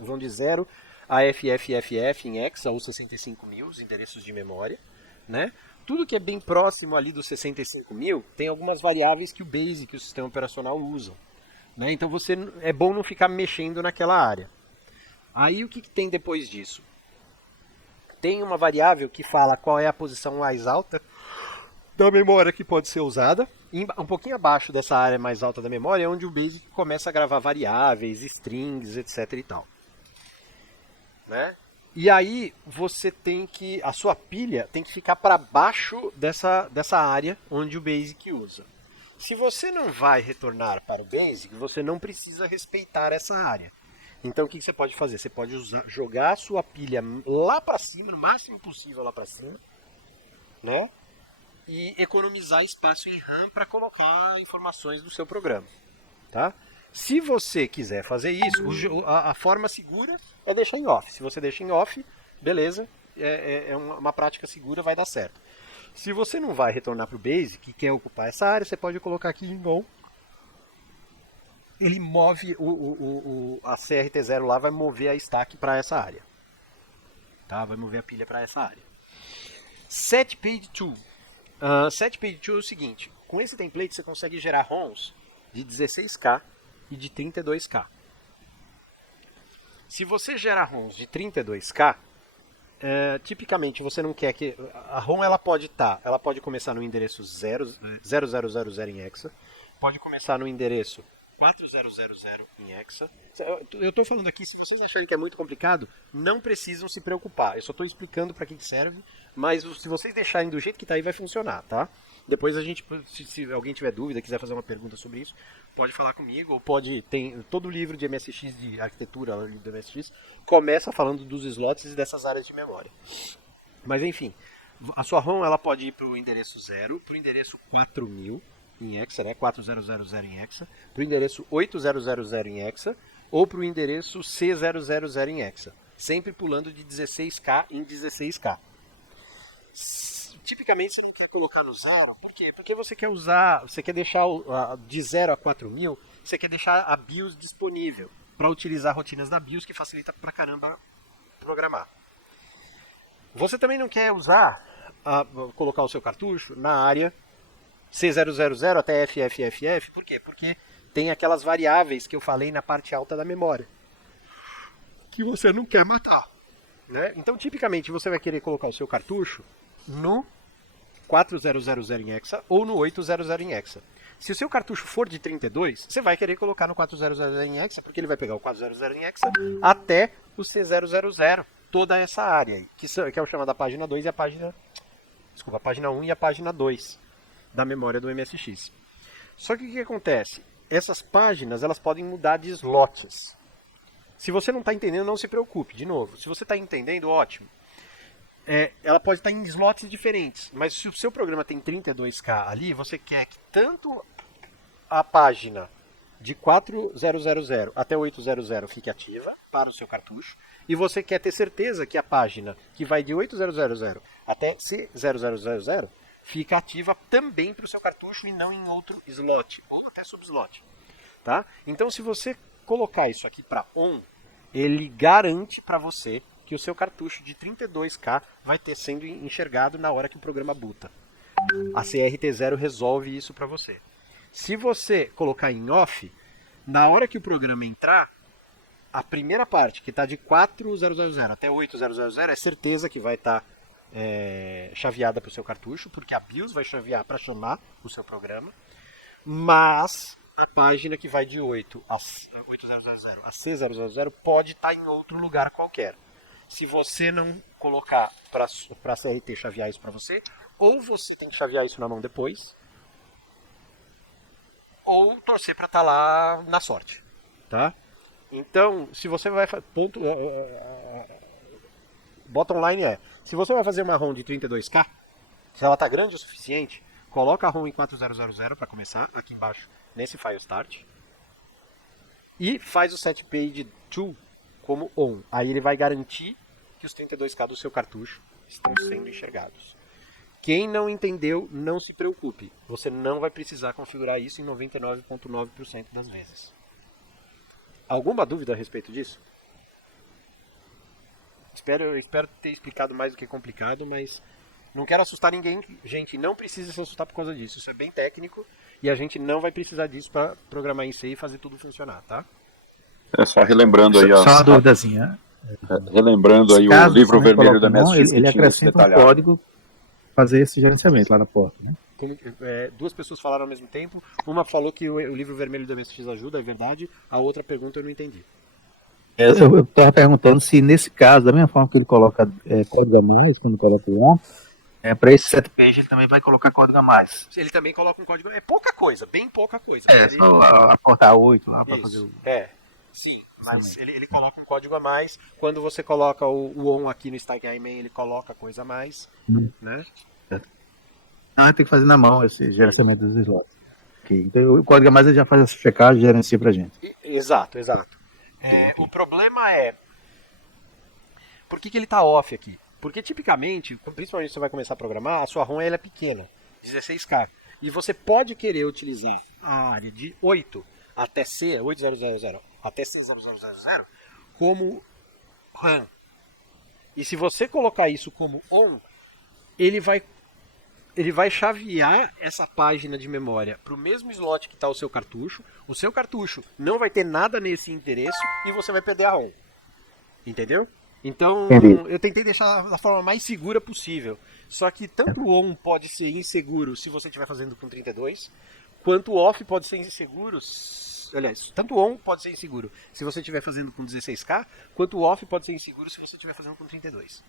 vão de 0 a FFFF em hexa, ou 65.000, os endereços de memória. Né? Tudo que é bem próximo ali dos 65.000 tem algumas variáveis que o Basic, o sistema operacional, usam. Né? Então é bom não ficar mexendo naquela área. Aí o que tem depois disso? Tem uma variável que fala qual é a posição mais alta da memória que pode ser usada. E um pouquinho abaixo dessa área mais alta da memória é onde o Basic começa a gravar variáveis, strings, etc. e tal. Né? E aí você a sua pilha tem que ficar para baixo dessa área onde o Basic usa. Se você não vai retornar para o Basic, você não precisa respeitar essa área. Então o que você pode fazer? Você pode jogar a sua pilha lá para cima, no máximo possível lá para cima, né? E economizar espaço em RAM para colocar informações do seu programa. Tá? Se você quiser fazer isso, a forma segura é deixar em off. Se você deixa em off, beleza, é uma prática segura, vai dar certo. Se você não vai retornar para o Basic e quer ocupar essa área, você pode colocar aqui em on. Ele move a CRT0 lá, vai mover a stack para essa área. Tá? Vai mover a pilha para essa área. Set Page 2. Set Page 2 é o seguinte, com esse template você consegue gerar ROMs de 16K e de 32K. Se você gera ROMs de 32K, tipicamente você não quer que... A ROM ela pode começar no endereço 0000 em hexa, pode começar no endereço 4000 em hexa. Eu estou falando aqui, se vocês acharem que é muito complicado, não precisam se preocupar. Eu só estou explicando para que serve, mas se vocês deixarem do jeito que está aí, vai funcionar, tá? Depois se alguém tiver dúvida, quiser fazer uma pergunta sobre isso, pode falar comigo, ou tem todo o livro de MSX, de arquitetura do MSX, começa falando dos slots e dessas áreas de memória. Mas enfim, a sua ROM ela pode ir para o endereço 0, para o endereço 4000, em hexa, né? 4000 em hexa, para o endereço 8000 em hexa, ou para o endereço C000 em hexa, sempre pulando de 16K em 16K. Tipicamente você não quer colocar no 0, por quê? Porque você quer deixar de 0 a 4000, você quer deixar a BIOS disponível para utilizar rotinas da BIOS, que facilita pra caramba programar. Você também não quer usar colocar o seu cartucho na área C000 até FFFF. Por quê? Porque tem aquelas variáveis que eu falei na parte alta da memória, que você não quer matar. Né? Então, tipicamente, você vai querer colocar o seu cartucho no 4000 em hexa ou no 800 em hexa. Se o seu cartucho for de 32, você vai querer colocar no 400 em hexa, porque ele vai pegar o 400 em hexa até o C000, toda essa área aí, que é o chamado da página 2 e a página... Desculpa, a página 1 e a página 2 da memória do MSX. Só que o que acontece? Essas páginas, elas podem mudar de slots. Se você não está entendendo, não se preocupe. De novo, se você está entendendo, ótimo. Ela pode estar em slots diferentes, mas se o seu programa tem 32K ali, você quer que tanto a página de 4000 até 800 fique ativa para o seu cartucho, e você quer ter certeza que a página que vai de 8000 até C000 fica ativa também para o seu cartucho e não em outro slot, ou até subslot. Tá? Então, se você colocar isso aqui para ON, ele garante para você que o seu cartucho de 32K vai ter sendo enxergado na hora que o programa boota. A CRT0 resolve isso para você. Se você colocar em off, na hora que o programa entrar, a primeira parte, que está de 4000 até 800, é certeza que vai estar chaveada para o seu cartucho, porque a BIOS vai chavear para chamar o seu programa, mas a página que vai de 800 a C000 pode estar em outro lugar qualquer. Se você não colocar para a CRT chavear isso para você, ou você tem que chavear isso na mão depois, ou torcer para estar lá na sorte, tá? Então, se você vai bottom line se você vai fazer uma ROM de 32K, se ela está grande o suficiente, coloca a ROM em 4000 para começar, aqui embaixo, nesse file start, e faz o set page to como on. Aí ele vai garantir que os 32K do seu cartucho estão sendo enxergados. Quem não entendeu, não se preocupe. Você não vai precisar configurar isso em 99,9% das vezes. Alguma dúvida a respeito disso? Espero ter explicado mais do que complicado, mas não quero assustar ninguém. Gente, não precisa se assustar por causa disso. Isso é bem técnico e a gente não vai precisar disso para programar em C e fazer tudo funcionar, tá? Só relembrando aí... Só uma duvidazinha. Relembrando aí o livro vermelho da MSX. Ele acrescenta um código para fazer esse gerenciamento lá na porta, né? Duas pessoas falaram ao mesmo tempo. Uma falou que o livro vermelho da MSX ajuda, é verdade. A outra pergunta eu não entendi. Eu estava perguntando se nesse caso, da mesma forma que ele coloca código a mais, quando coloca o ON, para esse set page ele também vai colocar código a mais. Ele também coloca um código... É pouca coisa, bem pouca coisa. Só aportar 8 lá para fazer o... Sim, mas ele coloca um código a mais. Quando você coloca o ON aqui no Stack main, ele coloca coisa a mais, né? Não, tem que fazer na mão esse gerenciamento dos slots. Okay. Então o código a mais ele já faz essa checagem e gerencia pra gente. Exato. O problema por que ele está off aqui? Porque tipicamente, principalmente se você vai começar a programar, a sua ROM ela é pequena, 16K. E você pode querer utilizar a área de 8 até C, 8000, até C0000, como RAM. E se você colocar isso como ON, ele vai chavear essa página de memória para o mesmo slot que está o seu cartucho não vai ter nada nesse endereço e você vai perder a ROM. Entendeu? Então, eu tentei deixar da forma mais segura possível. Só que tanto o ON pode ser inseguro se você estiver fazendo com 32, quanto o OFF pode ser inseguro... Aliás, tanto o ON pode ser inseguro se você estiver fazendo com 16K, quanto o OFF pode ser inseguro se você estiver fazendo com 32.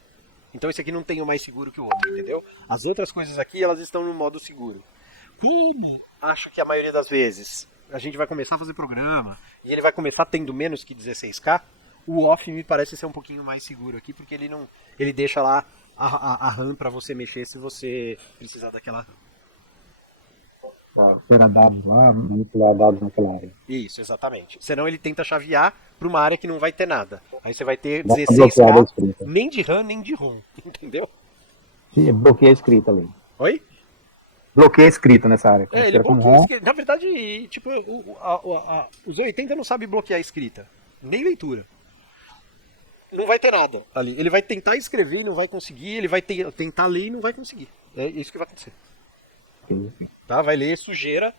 Então esse aqui não tem o mais seguro que o outro, entendeu? As outras coisas aqui, elas estão no modo seguro. Como acho que a maioria das vezes a gente vai começar a fazer programa e ele vai começar tendo menos que 16K, o OFF me parece ser um pouquinho mais seguro aqui, porque ele deixa lá a RAM para você mexer se você precisar daquela RAM. Ter dados lá, manipular dados naquela área. Isso, exatamente. Senão ele tenta chavear para uma área que não vai ter nada. Aí você vai ter 16K, nem de RAM, nem de ROM. Entendeu? Sim, bloqueia a escrita ali. Oi? Bloqueia a escrita nessa área. Ele bloqueia a escrita. Na verdade, tipo, os 80 não sabem bloquear a escrita. Nem leitura. não vai ter nada ali. Ele vai tentar escrever e não vai conseguir, ele vai tentar ler e não vai conseguir. É isso que vai acontecer. Tá? Vai ler sujeira,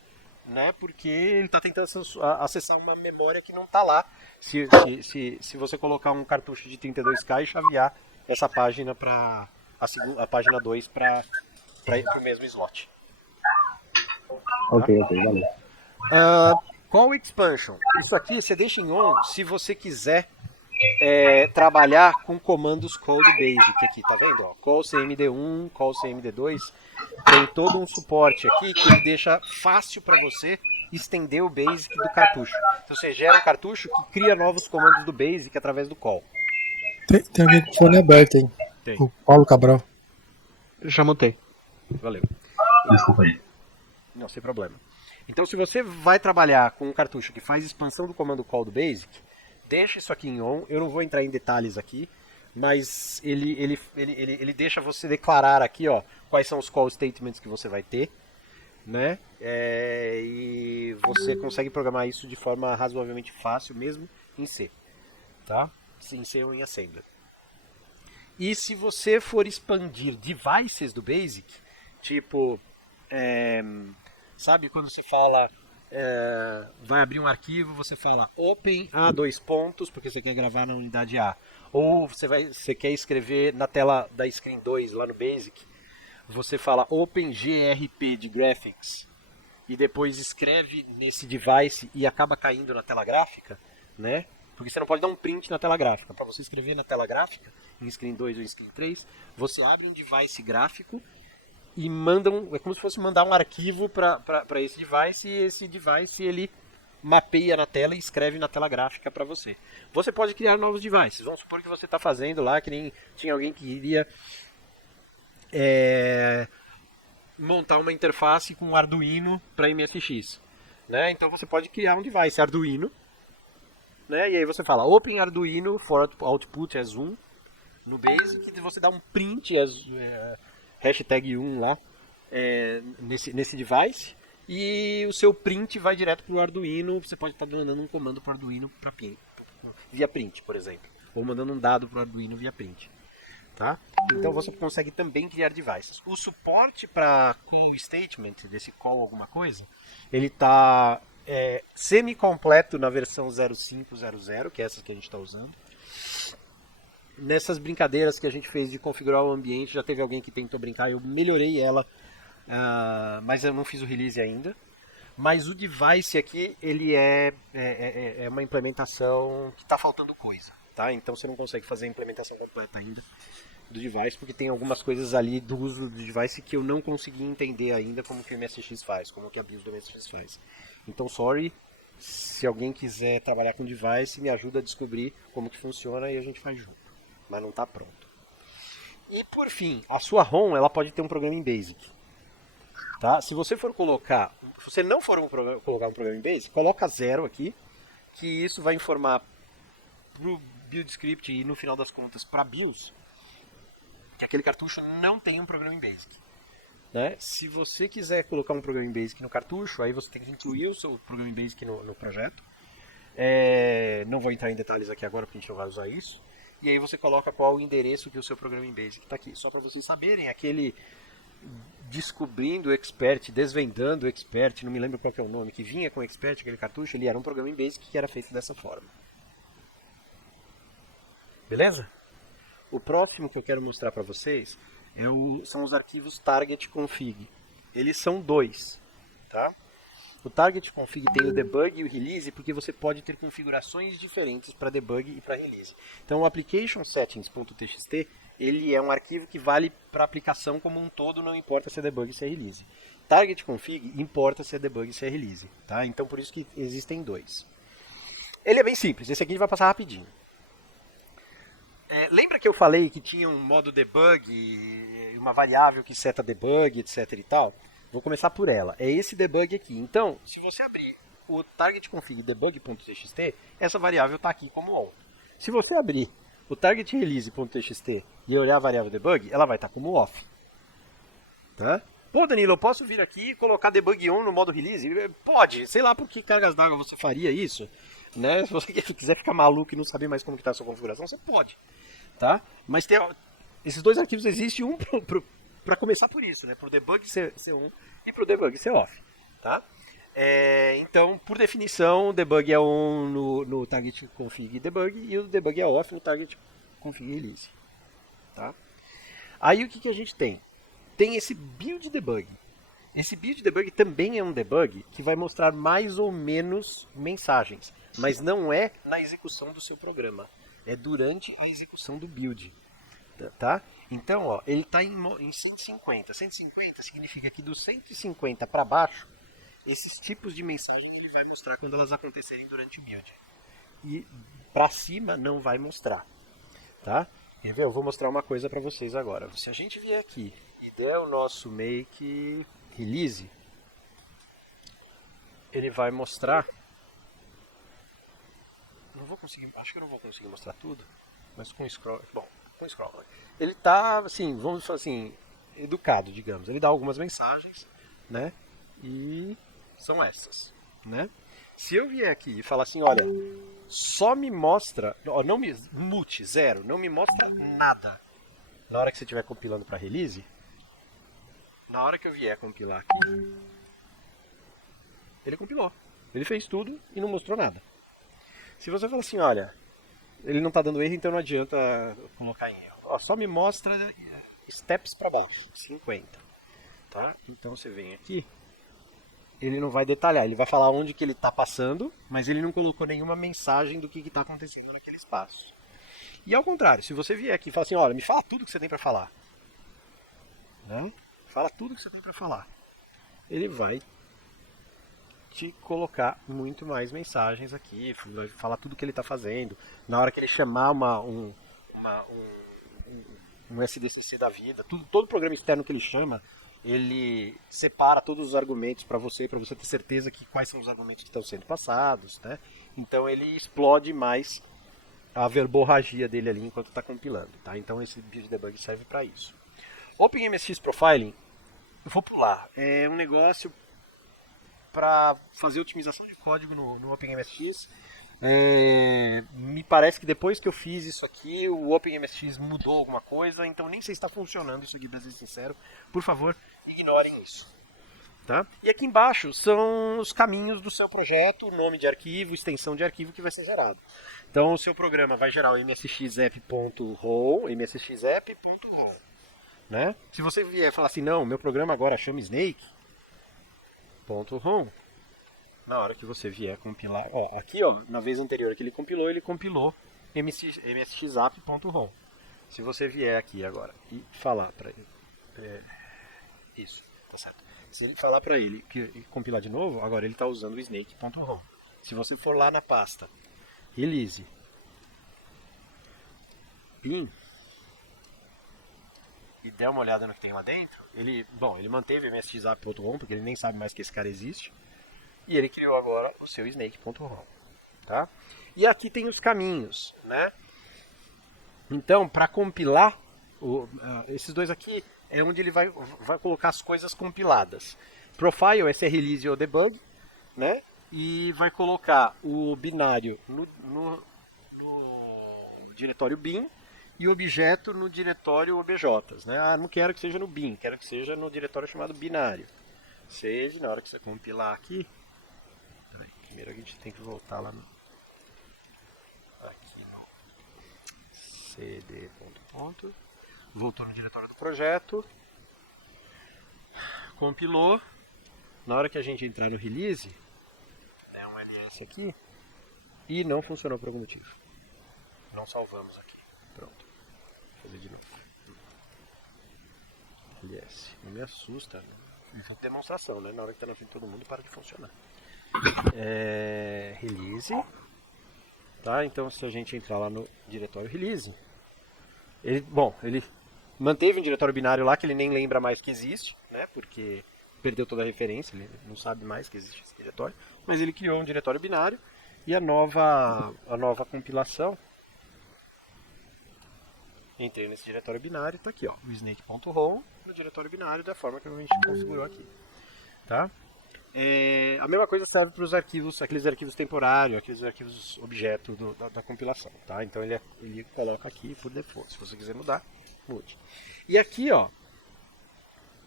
né? Porque ele está tentando acessar uma memória que não está lá. Se você colocar um cartucho de 32K e chavear essa página para a página 2 para o mesmo slot. Ok, valeu. Call expansion. Isso aqui você deixa em on se você quiser trabalhar com comandos call do Basic aqui, tá vendo? Ó, call cmd1, call cmd2, tem todo um suporte aqui que ele deixa fácil para você estender o Basic do cartucho. Então você gera um cartucho que cria novos comandos do Basic através do call. Tem alguém com o fone aberto, hein? Tem. O Paulo Cabral. Eu já montei. Valeu. Desculpa aí. Não, sem problema. Então se você vai trabalhar com um cartucho que faz expansão do comando call do Basic, deixa isso aqui em on. Eu não vou entrar em detalhes aqui, mas ele deixa você declarar aqui, ó, quais são os call statements que você vai ter, né? E você consegue programar isso de forma razoavelmente fácil, mesmo em C, tá? Em C ou em Assembler. E se você for expandir devices do Basic, tipo, sabe quando você fala vai abrir um arquivo, você fala open a dois pontos, porque você quer gravar na unidade A. Ou você quer escrever na tela da screen 2 lá no Basic, você fala open grp de graphics e depois escreve nesse device e acaba caindo na tela gráfica, né? Porque você não pode dar um print na tela gráfica. Para você escrever na tela gráfica, em screen 2 ou em screen 3, você abre um device gráfico e é como se fosse mandar um arquivo para esse device, e esse device ele mapeia na tela e escreve na tela gráfica para você. Você pode criar novos devices. Vamos supor que você está fazendo lá, que nem tinha alguém que queria montar uma interface com Arduino para MSX, né? Então você pode criar um device Arduino, né? E aí você fala Open Arduino for output as 1 no Basic, e você dá um print hashtag 1 lá nesse device, e o seu print vai direto para o Arduino. Você pode estar mandando um comando para o Arduino via print, por exemplo, ou mandando um dado para o Arduino via print. Tá? Então você consegue também criar devices. O suporte para call statement, desse call alguma coisa, ele está semi-completo na versão 05.00, que é essa que a gente está usando. Nessas brincadeiras que a gente fez de configurar o ambiente, já teve alguém que tentou brincar, eu melhorei ela, mas eu não fiz o release ainda. Mas o device aqui, ele é uma implementação que está faltando coisa. Tá? Então você não consegue fazer a implementação completa ainda do device, porque tem algumas coisas ali do uso do device que eu não consegui entender ainda como que o MSX faz, como que a BIOS do MSX faz. Então, sorry, se alguém quiser trabalhar com device, me ajuda a descobrir como que funciona e a gente faz junto. Mas não está pronto. E por fim, a sua ROM ela pode ter um programa em BASIC. Tá? Se você não for colocar um programa em BASIC, coloca 0 aqui, que isso vai informar para o build script e no final das contas para a BIOS que aquele cartucho não tem um programa em BASIC. Né? Se você quiser colocar um programa em BASIC no cartucho, aí você tem que incluir o seu programa em BASIC no projeto. Não vou entrar em detalhes aqui agora porque a gente não vai usar isso. E aí você coloca qual o endereço que o seu programa em BASIC está aqui. Só para vocês saberem, aquele descobrindo o expert, desvendando o expert, não me lembro qual que é o nome, que vinha com o expert, aquele cartucho, ele era um programa em BASIC que era feito dessa forma. Beleza? O próximo que eu quero mostrar para vocês são os arquivos target config. Eles são 2, tá? O target config tem o debug e o release, porque você pode ter configurações diferentes para debug e para release. Então o application settings.txt, ele é um arquivo que vale para a aplicação como um todo, não importa se é debug ou se é release. Target config importa se é debug ou se é release, tá? Então por isso que existem 2. Ele é bem simples, esse aqui a gente vai passar rapidinho. Lembra que eu falei que tinha um modo debug, uma variável que seta debug, etc e tal? Vou começar por ela. É esse debug aqui. Então, se você abrir o target config debug.txt, essa variável está aqui como on. Se você abrir o target release.txt e olhar a variável debug, ela vai estar como off. Tá? Pô, Danilo, eu posso vir aqui e colocar debug on no modo release? Pode. Sei lá por que cargas d'água você faria isso. né? Se você quiser ficar maluco e não saber mais como que tá a sua configuração, você pode, tá? Mas esses dois arquivos existem, um para começar por isso, né? Para o debug ser on e para o debug ser off, tá? Então, por definição, o debug é on no target config debug e o debug é off no target config release, tá? Aí o que a gente tem? Tem esse build debug. Esse build debug também é um debug que vai mostrar mais ou menos mensagens, mas não é na execução do seu programa, é durante a execução do build, tá? Então, ó, ele está em 150. 150 significa que do 150 para baixo, esses tipos de mensagem ele vai mostrar quando elas acontecerem durante o build. E para cima não vai mostrar, tá? Eu vou mostrar uma coisa para vocês agora. Se a gente vier aqui e der o nosso make release, ele vai mostrar. Não vou conseguir, acho que eu não vou conseguir mostrar tudo, mas com scroll, bom, com scroll. Ele tá assim, vamos falar assim, educado, digamos. Ele dá algumas mensagens, né? E são essas, né? Se eu vier aqui e falar assim, olha, só me mostra, não me mute, zero, não me mostra nada. Na hora que você estiver compilando para release, na hora que eu vier compilar aqui, ele compilou. Ele fez tudo e não mostrou nada. Se você falar assim, olha, ele não está dando erro, então não adianta colocar em erro. Ó, só me mostra steps para baixo, 50. Tá? Então você vem aqui. Ele não vai detalhar, ele vai falar onde que ele está passando, mas ele não colocou nenhuma mensagem do que está acontecendo naquele espaço. E ao contrário, se você vier aqui e falar assim, olha, me fala tudo que você tem para falar, né? Fala tudo que você tem para falar, ele vai te colocar muito mais mensagens aqui, vai falar tudo que ele está fazendo. Na hora que ele chamar um SDCC da vida, todo programa externo que ele chama, ele separa todos os argumentos para você ter certeza que quais são os argumentos que estão sendo passados, né? Então ele explode mais a verborragia dele ali enquanto está compilando, tá? Então esse build debug serve para isso. OpenMSX Profiling, eu vou pular, é um negócio para fazer otimização de código no OpenMSX. Me parece que depois que eu fiz isso aqui, o OpenMSX mudou alguma coisa, então nem sei se está funcionando isso aqui, para ser sincero. Por favor, ignorem isso. Tá? E aqui embaixo são os caminhos do seu projeto, o nome de arquivo, extensão de arquivo que vai ser gerado. Então o seu programa vai gerar o msxapp.rom, msxapp.rom, né? Se você vier falar assim, não, meu programa agora chama snake.rom, na hora que você vier compilar, ó, aqui ó, na vez anterior que ele compilou msxapp.rom. Se você vier aqui agora e falar para ele, isso, tá certo. Se ele falar para ele que compilar de novo, agora ele está usando o snake.rom. Se você for lá na pasta release bin e der uma olhada no que tem lá dentro, ele manteve msxapp.rom porque ele nem sabe mais que esse cara existe. E ele criou agora o seu snake.rom, tá? E aqui tem os caminhos, né? Então, para compilar, esses dois aqui é onde ele vai colocar as coisas compiladas. Profile, esse é release ou debug, né? E vai colocar o binário no diretório bin e o objeto no diretório objs, né? Ah, não quero que seja no bin, quero que seja no diretório chamado binário. Seja, na hora que você compilar aqui, primeiro a gente tem que voltar lá aqui no cd. Voltou no diretório do projeto, compilou. Na hora que a gente entrar no release, é um ls aqui, e não funcionou por algum motivo. Não salvamos aqui. Pronto. Vou fazer de novo. ls. Não me assusta. Isso é demonstração, né? Na hora que está na frente de todo mundo, para de funcionar. Release, tá? Então se a gente entrar lá no diretório release, ele manteve um diretório binário lá que ele nem lembra mais que existe, né? Porque perdeu toda a referência, ele não sabe mais que existe esse diretório, mas ele criou um diretório binário e a nova compilação, entrei nesse diretório binário, está aqui, ó, o snake.rom no diretório binário da forma que a gente configurou aqui, tá? A mesma coisa serve para os arquivos, aqueles arquivos temporários, aqueles arquivos objeto da compilação, tá? Então ele coloca aqui por default. Se você quiser mudar, mude. E aqui, ó,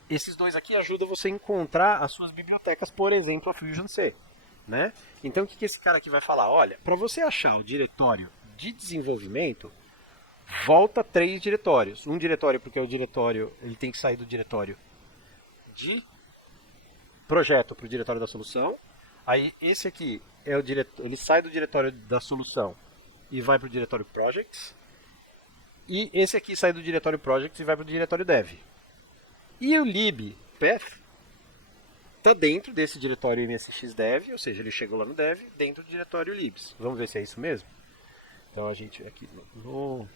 esses dois aqui ajudam você a encontrar as suas bibliotecas, por exemplo, a Fusion C, né? Então o que esse cara aqui vai falar? Olha, para você achar o diretório de desenvolvimento, volta 3 diretórios. Um diretório porque o diretório, ele tem que sair do diretório de projeto para o diretório da solução. Aí esse aqui é o diretório, ele sai do diretório da solução e vai para o diretório projects. E esse aqui sai do diretório projects e vai para o diretório dev. E o lib path está dentro desse diretório msx dev, ou seja, ele chegou lá no dev, dentro do diretório libs. Vamos ver se é isso mesmo? Então a gente aqui no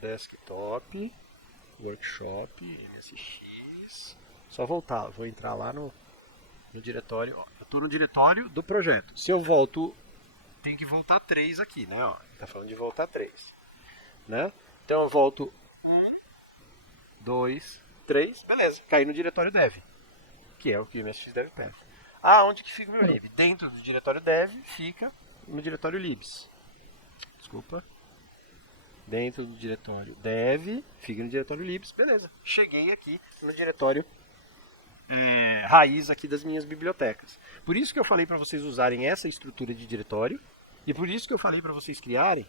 desktop, workshop, msx, só voltar, vou entrar lá no diretório, ó, eu estou no diretório do projeto. Se eu volto, tem que voltar 3 aqui, né? Ó, tá falando de voltar 3, né? Então eu volto 1, 2, 3, beleza, caí no diretório dev, que é o que o MSX dev path. Ah, onde que fica o meu lib? Dentro do diretório dev, fica no diretório libs. Desculpa. Dentro do diretório dev, fica no diretório libs, beleza. Cheguei aqui no diretório raiz aqui das minhas bibliotecas. Por isso que eu falei para vocês usarem essa estrutura de diretório, e por isso que eu falei para vocês criarem,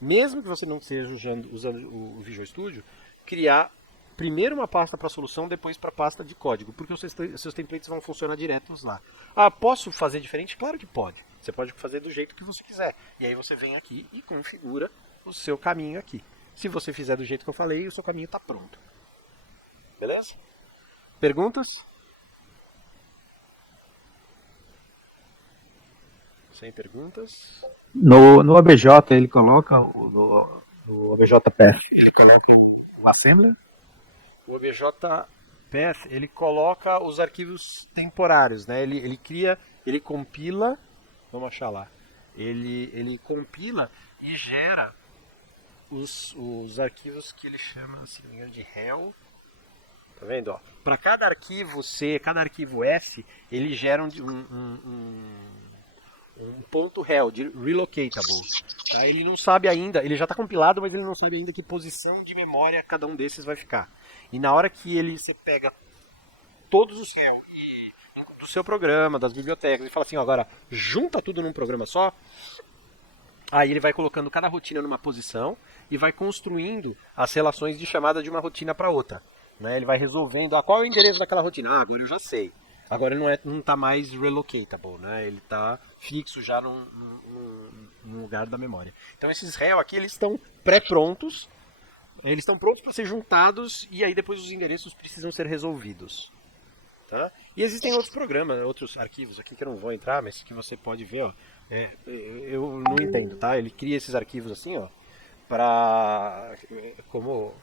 mesmo que você não esteja usando o Visual Studio, criar primeiro uma pasta para solução, depois para pasta de código, porque os seus templates vão funcionar diretos lá. Ah, posso fazer diferente? Claro que pode. Você pode fazer do jeito que você quiser. E aí você vem aqui e configura o seu caminho aqui. Se você fizer do jeito que eu falei, o seu caminho está pronto. Beleza? Perguntas? Sem perguntas? No ABJ ele coloca no ABJ Path, ele coloca o assembler? O ABJ Path, ele coloca os arquivos temporários, né? Ele cria, ele compila, vamos achar lá, ele compila e gera os arquivos que ele chama, se não me engano, de hell. Tá vendo? Para cada arquivo C, cada arquivo F, ele gera um ponto hell, de relocatable. Tá? Ele não sabe ainda, ele já está compilado, mas ele não sabe ainda que posição de memória cada um desses vai ficar. E na hora que você pega todos os hell do seu programa, das bibliotecas, e fala assim, ó, agora junta tudo num programa só, aí ele vai colocando cada rotina numa posição e vai construindo as relações de chamada de uma rotina para outra. Né? Ele vai resolvendo, qual é o endereço daquela rotina? Ah, agora eu já sei. Agora ele não está mais relocatable, né? Ele está fixo já num lugar da memória. Então esses réus aqui, eles estão pré-prontos, eles estão prontos para ser juntados e aí depois os endereços precisam ser resolvidos. Tá? E existem outros programas, outros arquivos aqui que eu não vou entrar, mas que você pode ver, ó. Eu não entendo, tá? Ele cria esses arquivos assim, ó, para como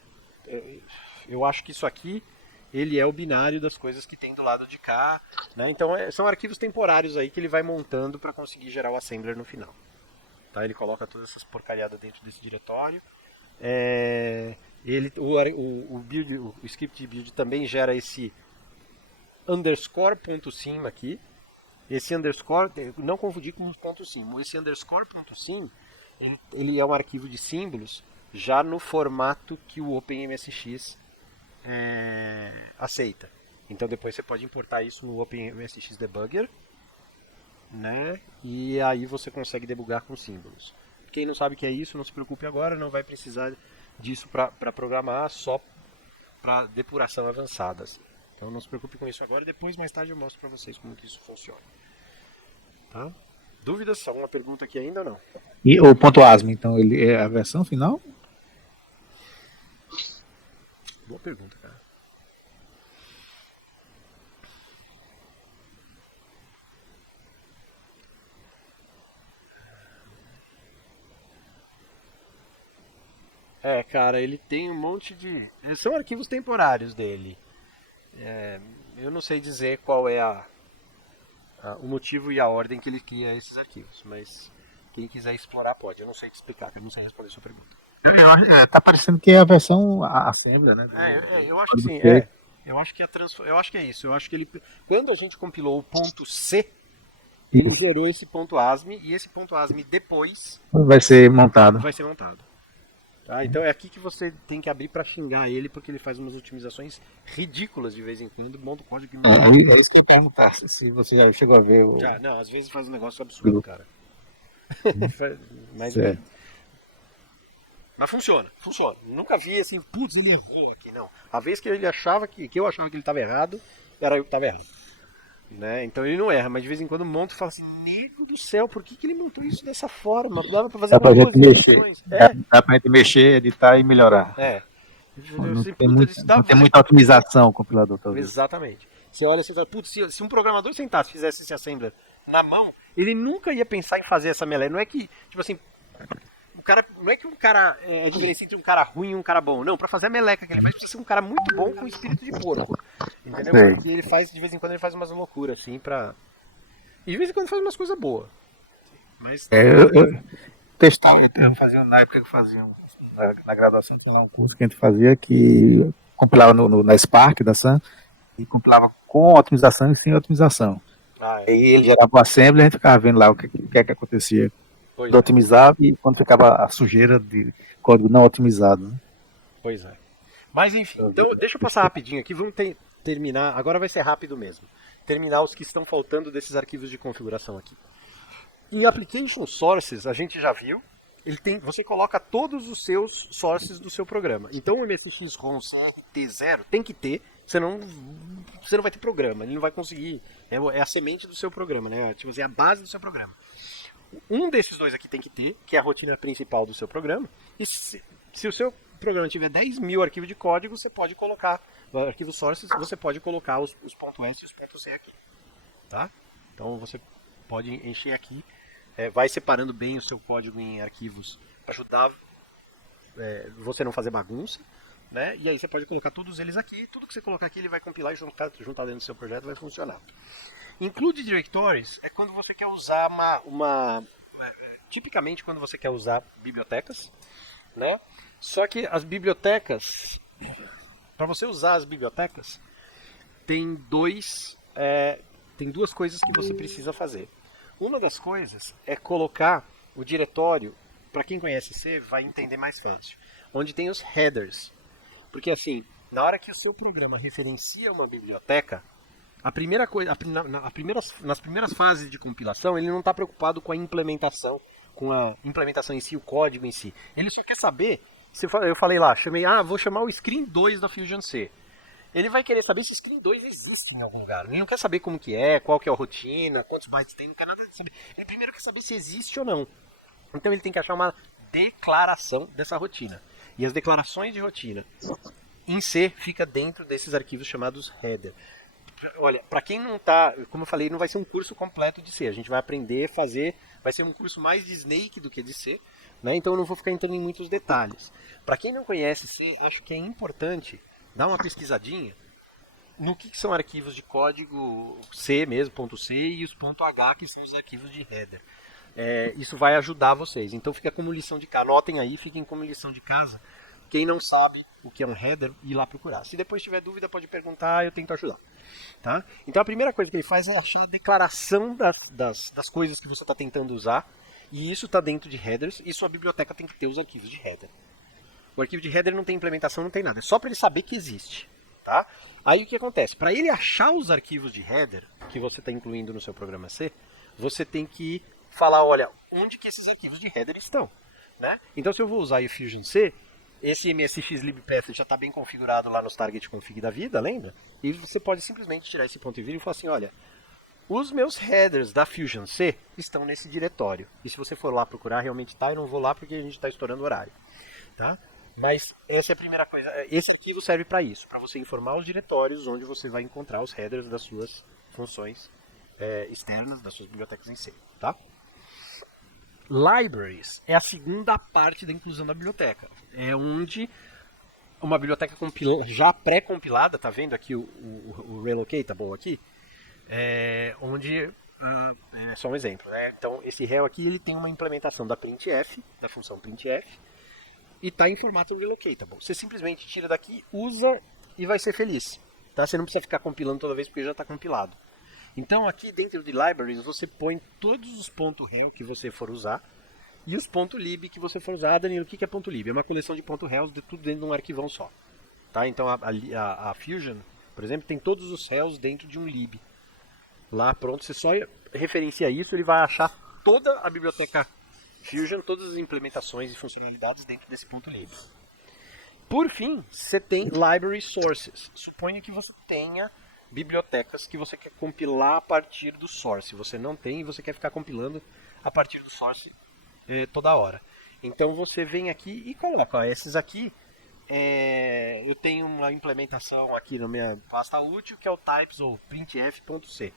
eu acho que isso aqui ele é o binário das coisas que tem do lado de cá, né? Então são arquivos temporários aí que ele vai montando para conseguir gerar o assembler no final. Tá? Ele coloca todas essas porcariadas dentro desse diretório. O script de build também gera esse underscore.sim aqui. Esse underscore, não confundir com .sim. Esse underscore.sim, ele é um arquivo de símbolos já no formato que o OpenMSX aceita. Então depois você pode importar isso no OpenMSX Debugger, né? E aí você consegue debugar com símbolos. Quem não sabe o que é isso, não se preocupe agora, não vai precisar disso para programar, só para depuração avançada. Assim. Então não se preocupe com isso agora, depois mais tarde eu mostro para vocês como que isso funciona. Tá? Dúvidas? Alguma pergunta aqui ainda ou não? E o .asm, então, ele é a versão final? Boa pergunta, cara. Cara, ele tem um monte de... São arquivos temporários dele. Eu não sei dizer qual é o motivo e a ordem que ele cria esses arquivos, mas quem quiser explorar pode. Eu não sei te explicar, eu não sei responder a sua pergunta. Tá parecendo que é a versão Assembler, né? Eu acho que sim. Eu acho que é isso. Eu acho que ele, quando a gente compilou o ponto C, ele gerou esse ponto ASME, e esse ponto ASME depois vai ser montado. Tá? Então é aqui que você tem que abrir para xingar ele, porque ele faz umas otimizações ridículas de vez em quando, monta o código que É isso que perguntar se você já chegou a ver o... não, às vezes faz um negócio absurdo, cara. Mas funciona. Nunca vi assim, putz, ele errou aqui, não. A vez que ele achava que eu achava que ele estava errado, era eu que estava errado. Né? Então ele não erra, mas de vez em quando monta e fala assim, nego do céu, por que ele montou isso dessa forma? Dava pra fazer dá pra gente mexer. Dá pra gente mexer, editar e melhorar. Não tem muita otimização o compilador, talvez. Exatamente. Você olha assim e fala, putz, se um programador sentasse e fizesse esse assembler na mão, ele nunca ia pensar em fazer essa meleca. Não é que, tipo assim, não é que um cara é diferente entre um cara ruim e um cara bom. Não, pra fazer a meleca que ele faz, precisa ser um cara muito bom com espírito de porco. Entendeu? Sei. Porque ele faz, de vez em quando, ele faz umas loucuras, assim, pra... E de vez em quando faz umas coisas boas. Mas... eu testava, eu fazia, na época que eu fazia, na graduação, tinha lá um curso que a gente fazia que compilava na Spark da Sun e compilava com otimização e sem otimização. E ele gerava um assembly e a gente ficava vendo lá o que acontecia. Quando otimizava e quando ficava a sujeira de código não otimizado. Né? Pois é. Mas enfim, então deixa eu passar rapidinho aqui, vamos terminar, agora vai ser rápido mesmo. Terminar os que estão faltando desses arquivos de configuração aqui. Em Application Sources, a gente já viu, você coloca todos os seus sources do seu programa. Então o MSX ROM CRT0 tem que ter, senão você não vai ter programa, ele não vai conseguir, é a semente do seu programa, né? Tipo assim, é a base do seu programa. Um desses dois aqui tem que ter, que é a rotina principal do seu programa. E se o seu programa tiver 10 mil arquivos de código, você pode colocar, arquivos sources, você pode colocar os .s e os .c aqui. Tá? Então você pode encher aqui, vai separando bem o seu código em arquivos para ajudar você não fazer bagunça. Né? E aí você pode colocar todos eles aqui, tudo que você colocar aqui ele vai compilar e juntar dentro do seu projeto, vai funcionar. Include directories é quando você quer usar tipicamente quando você quer usar bibliotecas, né? Só que as bibliotecas, para você usar as bibliotecas, tem duas coisas que você precisa fazer. Uma das coisas é colocar o diretório, para quem conhece C, vai entender mais fácil, onde tem os headers. Porque assim, na hora que o seu programa referencia uma biblioteca, nas primeiras fases de compilação, ele não está preocupado com a implementação em si, o código em si. Ele só quer saber, eu falei lá, vou chamar o screen 2 da Fusion C. Ele vai querer saber se o screen 2 existe em algum lugar. Ele não quer saber como que é, qual que é a rotina, quantos bytes tem, não quer nada de saber. Ele primeiro quer saber se existe ou não. Então ele tem que achar uma declaração dessa rotina. E as declarações de rotina em C fica dentro desses arquivos chamados header. Olha, para quem não tá, como eu falei, não vai ser um curso completo de C. A gente vai aprender a fazer, vai ser um curso mais de Snake do que de C, né? Então eu não vou ficar entrando em muitos detalhes. Para quem não conhece C, acho que é importante dar uma pesquisadinha no que são arquivos de código C mesmo, .c, e os .h, que são os arquivos de header. Isso vai ajudar vocês. Então fica como lição de casa. Anotem aí, fiquem como lição de casa. Quem não sabe o que é um header, ir lá procurar. Se depois tiver dúvida, pode perguntar, eu tento ajudar. Tá? Então a primeira coisa que ele faz é achar a declaração das coisas que você está tentando usar. E isso está dentro de headers, e sua biblioteca tem que ter os arquivos de header. O arquivo de header não tem implementação, não tem nada. É só para ele saber que existe. Tá? Aí o que acontece? Para ele achar os arquivos de header que você está incluindo no seu programa C, você tem que falar, olha, onde que esses arquivos de header estão. Né? Então se eu vou usar o Fusion C, esse MSX libpath já está bem configurado lá nos target config da vida, lembra? E você pode simplesmente tirar esse ponto e vir e falar assim, olha, os meus headers da Fusion C estão nesse diretório. E se você for lá procurar, realmente está, eu não vou lá porque a gente está estourando o horário. Tá? Mas essa é a primeira coisa. Esse arquivo serve para isso, para você informar os diretórios onde você vai encontrar os headers das suas funções externas, das suas bibliotecas em C. Tá? Libraries é a segunda parte da inclusão da biblioteca. É onde uma biblioteca já pré-compilada, tá vendo aqui o relocatable aqui? Onde é só um exemplo, né? Então esse rel aqui ele tem uma implementação da printf, da função printf, e está em formato relocatable. Você simplesmente tira daqui, usa e vai ser feliz. Tá? Você não precisa ficar compilando toda vez porque já está compilado. Então aqui dentro de libraries você põe todos os .rel que você for usar e os .lib que você for usar. Danilo, o que é .lib? É uma coleção de .rels de tudo dentro de um arquivão só. Tá? Então a Fusion, por exemplo, tem todos os rels dentro de um lib. Lá pronto, você só referencia isso, ele vai achar toda a biblioteca Fusion, todas as implementações e funcionalidades dentro desse .lib. Por fim, você tem library sources. Suponha que você tenha bibliotecas que você quer compilar a partir do source. Você não tem e você quer ficar compilando a partir do source toda hora. Então você vem aqui e coloca. Ó, esses aqui, eu tenho uma implementação aqui na minha pasta útil que é o types ou printf.c.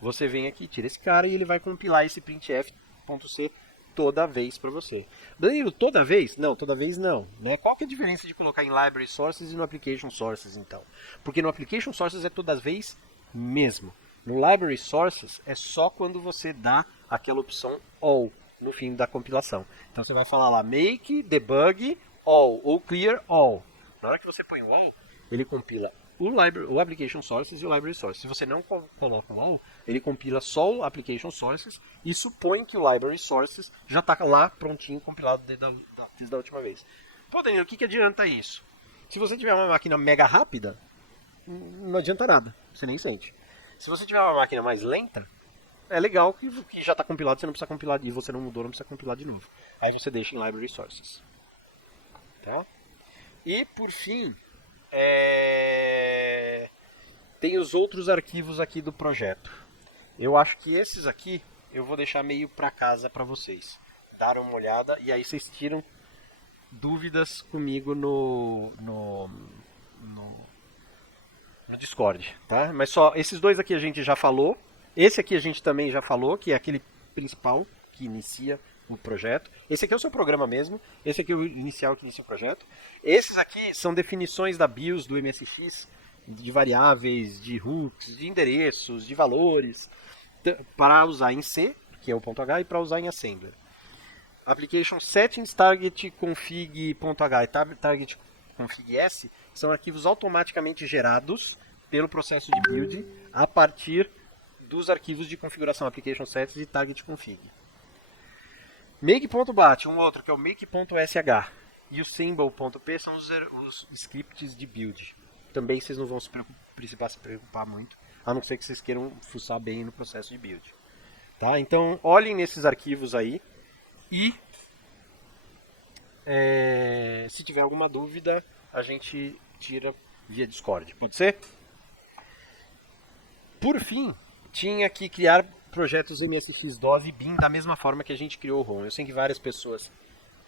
Você vem aqui, tira esse cara e ele vai compilar esse printf.c toda vez para você. Danilo, toda vez? Não, toda vez não. Né? Qual que é a diferença de colocar em Library Sources e no Application Sources, então? Porque no Application Sources é toda vez mesmo. No Library Sources é só quando você dá aquela opção All no fim da compilação. Então você vai falar lá, make, debug, all, ou clear, all. Na hora que você põe o all, ele compila o Application Sources e o Library Sources. Se você não coloca o all, ele compila só o Application Sources e supõe que o Library Sources já está lá prontinho, compilado desde a última vez. Pô, Danilo, o que adianta isso? Se você tiver uma máquina mega rápida, não adianta nada, você nem sente. Se você tiver uma máquina mais lenta, é legal que já está compilado, você não precisa compilar, e você não mudou, não precisa compilar de novo. Aí você deixa em Library Sources. Tá? E, por fim, tem os outros arquivos aqui do projeto. Eu acho que esses aqui eu vou deixar meio para casa para vocês. Dar uma olhada e aí vocês tiram dúvidas comigo no Discord, tá? Mas só esses dois aqui a gente já falou. Esse aqui a gente também já falou, que é aquele principal que inicia o projeto. Esse aqui é o seu programa mesmo. Esse aqui é o inicial que inicia o projeto. Esses aqui são definições da BIOS do MSX, de variáveis, de hooks, de endereços, de valores, para usar em C, que é o .h, e para usar em Assembler. Application Settings, Target Config.h e Target Config S são arquivos automaticamente gerados pelo processo de build a partir dos arquivos de configuração Application Settings e Target Config. Make.bat, um outro que é o make.sh, e o symbol.p são os scripts de build. Também vocês não vão se preocupar muito, a não ser que vocês queiram fuçar bem no processo de build. Tá? Então, olhem nesses arquivos aí e se tiver alguma dúvida, a gente tira via Discord. Pode ser? Por fim, tinha que criar projetos MSX-DOS e BIM da mesma forma que a gente criou o ROM. Eu sei que várias pessoas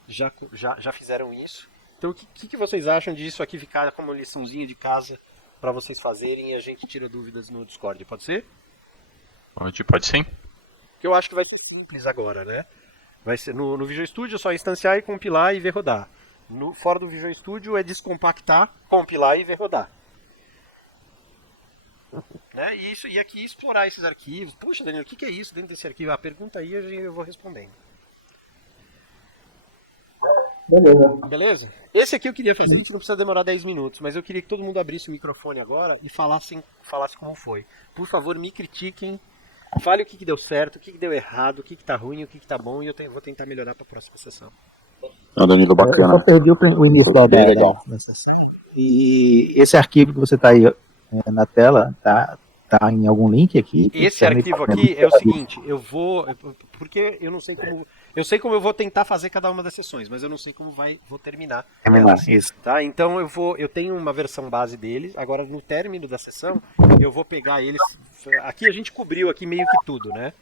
já fizeram isso. Então, o que vocês acham disso aqui ficar como liçãozinha de casa para vocês fazerem e a gente tira dúvidas no Discord? Pode ser? Pode sim. Que eu acho que vai ser simples agora, né? Vai ser no Visual Studio é só instanciar e compilar e ver rodar. Fora do Visual Studio é descompactar, compilar e ver rodar. Né? E aqui explorar esses arquivos. Puxa, Danilo, o que é isso dentro desse arquivo? Pergunta aí e eu vou respondendo. Beleza? Esse aqui eu queria fazer, a gente não precisa demorar 10 minutos, mas eu queria que todo mundo abrisse o microfone agora e falasse como foi. Por favor, me critiquem, fale o que deu certo, o que deu errado, o que tá ruim, o que tá bom, e eu vou tentar melhorar para a próxima sessão. Danilo, bacana. Eu só perdi o início da sessão. E esse arquivo que você está aí na tela, tá em algum link aqui? Esse arquivo aqui é o seguinte, porque eu não sei como, eu sei como eu vou tentar fazer cada uma das sessões, mas eu não sei como vou terminar. Isso. Tá? Então eu tenho uma versão base deles, agora no término da sessão, eu vou pegar eles, aqui a gente cobriu aqui meio que tudo, né?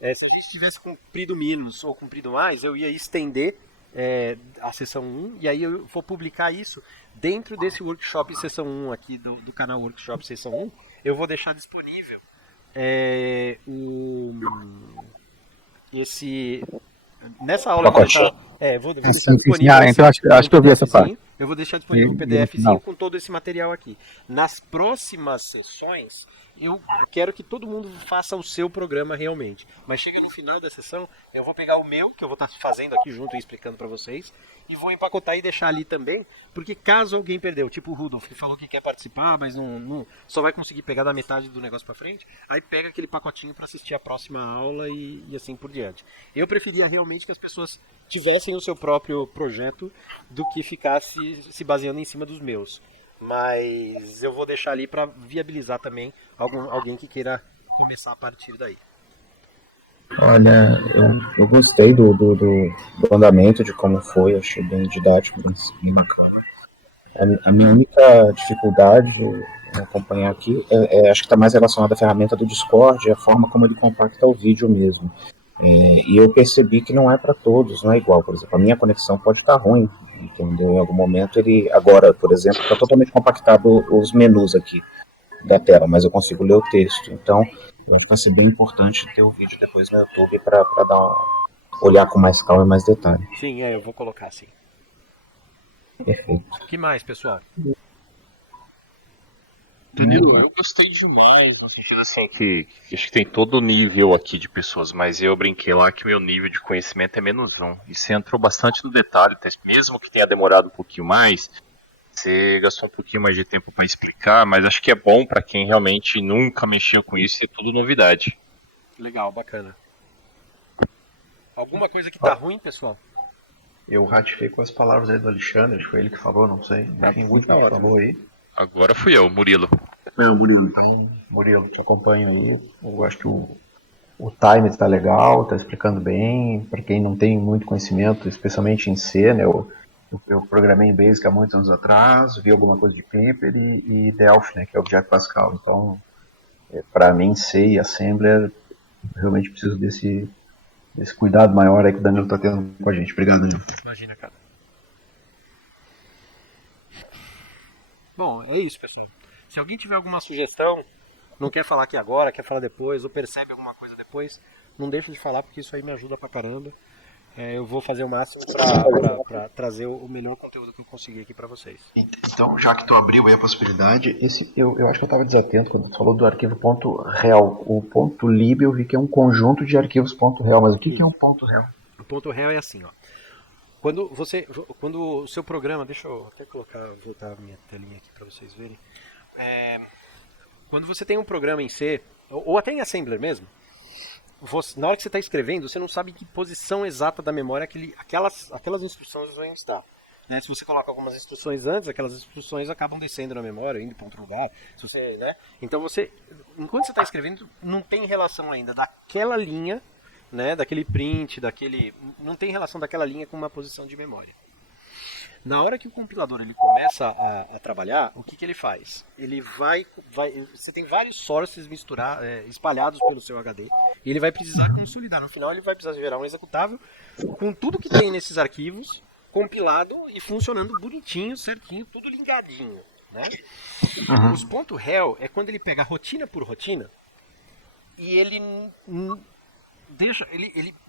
Se a gente tivesse cumprido menos ou cumprido mais, eu ia estender a sessão 1, e aí eu vou publicar isso dentro desse workshop sessão 1 aqui, do canal Workshop Sessão 1, eu vou deixar disponível nessa aula vou deixar disponível então acho que eu vi essa parte. Eu vou deixar disponível um PDFzinho com todo esse material aqui. Nas próximas sessões, eu quero que todo mundo faça o seu programa realmente. Mas chega no final da sessão, eu vou pegar o meu, que eu vou estar fazendo aqui junto e explicando para vocês, e vou empacotar e deixar ali também, porque caso alguém perdeu, tipo o Rudolf, que falou que quer participar, mas não só vai conseguir pegar da metade do negócio para frente, aí pega aquele pacotinho para assistir a próxima aula e assim por diante. Eu preferia realmente que as pessoas tivessem o seu próprio projeto do que ficar se baseando em cima dos meus. Mas eu vou deixar ali para viabilizar também alguém que queira começar a partir daí. Olha, eu gostei do andamento, de como foi, achei bem didático, bem bacana. A minha única dificuldade em acompanhar aqui acho que está mais relacionada à ferramenta do Discord e a forma como ele compacta o vídeo mesmo. E eu percebi que não é para todos, não é igual. Por exemplo, a minha conexão pode estar ruim, entendeu? Em algum momento agora, por exemplo, está totalmente compactado os menus aqui da tela, mas eu consigo ler o texto. Então, vai ser bem importante ter o vídeo depois no YouTube para olhar com mais calma e mais detalhe. Sim, eu vou colocar sim. Perfeito. O que mais, pessoal? Danilo, eu gostei demais no sentido assim que acho que tem todo o nível aqui de pessoas, mas eu brinquei lá que o meu nível de conhecimento é -1. E você entrou bastante no detalhe, mesmo que tenha demorado um pouquinho mais, você gastou um pouquinho mais de tempo para explicar, mas acho que é bom para quem realmente nunca mexeu com isso, é tudo novidade. Legal, bacana. Alguma coisa que tá ruim, pessoal? Eu ratifiquei com as palavras aí do Alexandre, foi ele que falou, não sei. Enfim, o último que falou aí. Agora fui eu, Murilo. Murilo. Murilo, te acompanho aí. Eu acho que o time está legal, está explicando bem. Para quem não tem muito conhecimento, especialmente em C, né? Eu programei em Basic há muitos anos atrás, vi alguma coisa de Kemper e Delphi, né? Que é o Object Pascal. Então, para mim, C e Assembler, realmente preciso desse cuidado maior aí que o Danilo está tendo com a gente. Obrigado, Danilo. Imagina, cara. Bom, é isso, pessoal. Se alguém tiver alguma sugestão, não quer falar aqui agora, quer falar depois, ou percebe alguma coisa depois, não deixa de falar, porque isso aí me ajuda pra caramba. Eu vou fazer o máximo pra trazer o melhor conteúdo que eu conseguir aqui pra vocês. Então, já que tu abriu aí a possibilidade, eu acho que eu estava desatento quando tu falou do arquivo .rel. O .lib eu vi que é um conjunto de arquivos .rel, mas o que é um .rel? O .rel é assim, ó. Quando o seu programa, deixa eu até voltar a minha telinha aqui para vocês verem. Quando você tem um programa em C, ou até em Assembler mesmo, na hora que você está escrevendo, você não sabe em que posição exata da memória aquelas instruções vão estar. Né? Se você coloca algumas instruções antes, aquelas instruções acabam descendo na memória, indo para outro lugar. Então enquanto você está escrevendo, não tem relação ainda daquela linha, né, daquele print, não tem relação daquela linha com uma posição de memória. Na hora que o compilador ele começa a trabalhar, o que ele faz? Ele você tem vários sources espalhados pelo seu HD, e ele vai precisar consolidar. No final ele vai precisar gerar um executável com tudo que tem nesses arquivos, compilado e funcionando bonitinho, certinho, tudo ligadinho. Né? Os .rel é quando ele pega rotina por rotina e ele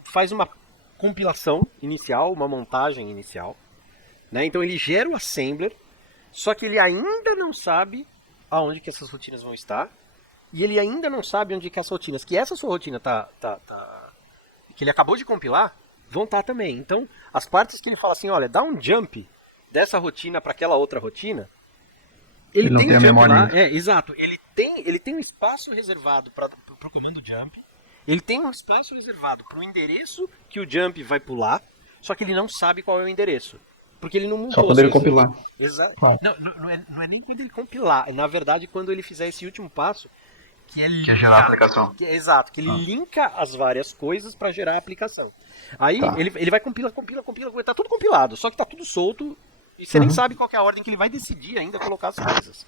faz uma compilação inicial, uma montagem inicial, né? Então ele gera o assembler, só que ele ainda não sabe aonde que essas rotinas vão estar, e ele ainda não sabe onde que as rotinas, que essa sua rotina que ele acabou de compilar, vão estar também. Então, as partes que ele fala assim, olha, dá um jump dessa rotina para aquela outra rotina, ele tem a memória lá, exato, ele tem um espaço reservado para o comando jump. Ele tem um espaço reservado para o endereço que o jump vai pular, só que ele não sabe qual é o endereço. Porque ele não montou. Só quando ele compilar. Exato. Não é nem quando ele compilar. É, na verdade, quando ele fizer esse último passo, que é gerar a aplicação. Exato, que ele linka as várias coisas para gerar a aplicação. Aí ele vai compila, tá tudo compilado, só que tá tudo solto e você nem sabe qual é a ordem que ele vai decidir ainda colocar as coisas.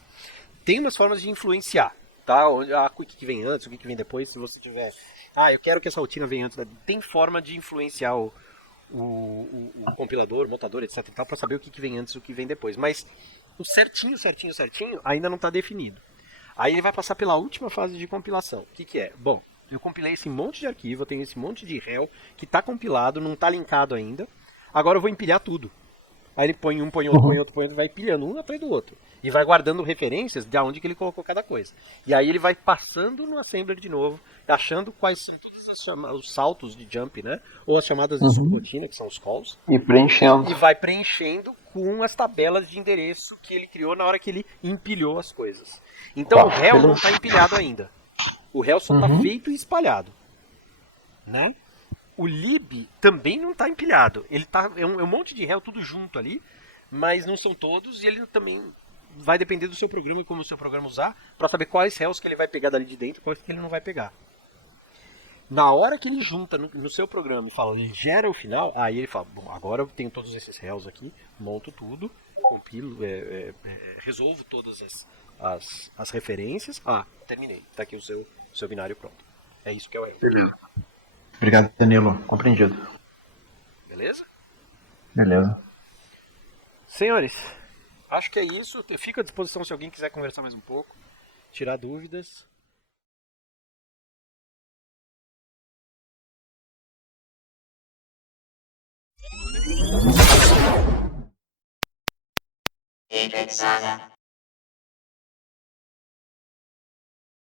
Tem umas formas de influenciar. Tá? O que vem antes, o que vem depois, se você tiver... eu quero que essa rotina venha antes. Tem forma de influenciar o compilador, o montador, etc. para saber o que vem antes e o que vem depois. Mas o certinho ainda não está definido. Aí ele vai passar pela última fase de compilação. O que é? Bom, eu compilei esse monte de arquivo, eu tenho esse monte de rel que está compilado, não está linkado ainda. Agora eu vou empilhar tudo. Aí ele põe um, põe outro, e vai pilhando um atrás do outro. E vai guardando referências de onde que ele colocou cada coisa. E aí ele vai passando no assembler de novo, achando quais são todos os saltos de jump, né? Ou as chamadas de subrotina, que são os calls. E preenchendo. E vai preenchendo com as tabelas de endereço que ele criou na hora que ele empilhou as coisas. Então o réu não está empilhado ainda. O réu só está feito e espalhado. Né? O lib também não está empilhado. Ele é um monte de réu tudo junto ali, mas não são todos, e ele também vai depender do seu programa e como o seu programa usar, para saber quais réus que ele vai pegar dali de dentro e quais que ele não vai pegar. Na hora que ele junta no seu programa e fala, ele gera o final, aí ele fala, bom, agora eu tenho todos esses réus aqui, monto tudo, compilo, resolvo todas as referências. Terminei. Está aqui o seu binário pronto. É isso que é o réu. Beleza. Obrigado, Danilo. Compreendido. Beleza? Beleza. Senhores, acho que é isso. Eu fico à disposição se alguém quiser conversar mais um pouco, tirar dúvidas. Saga.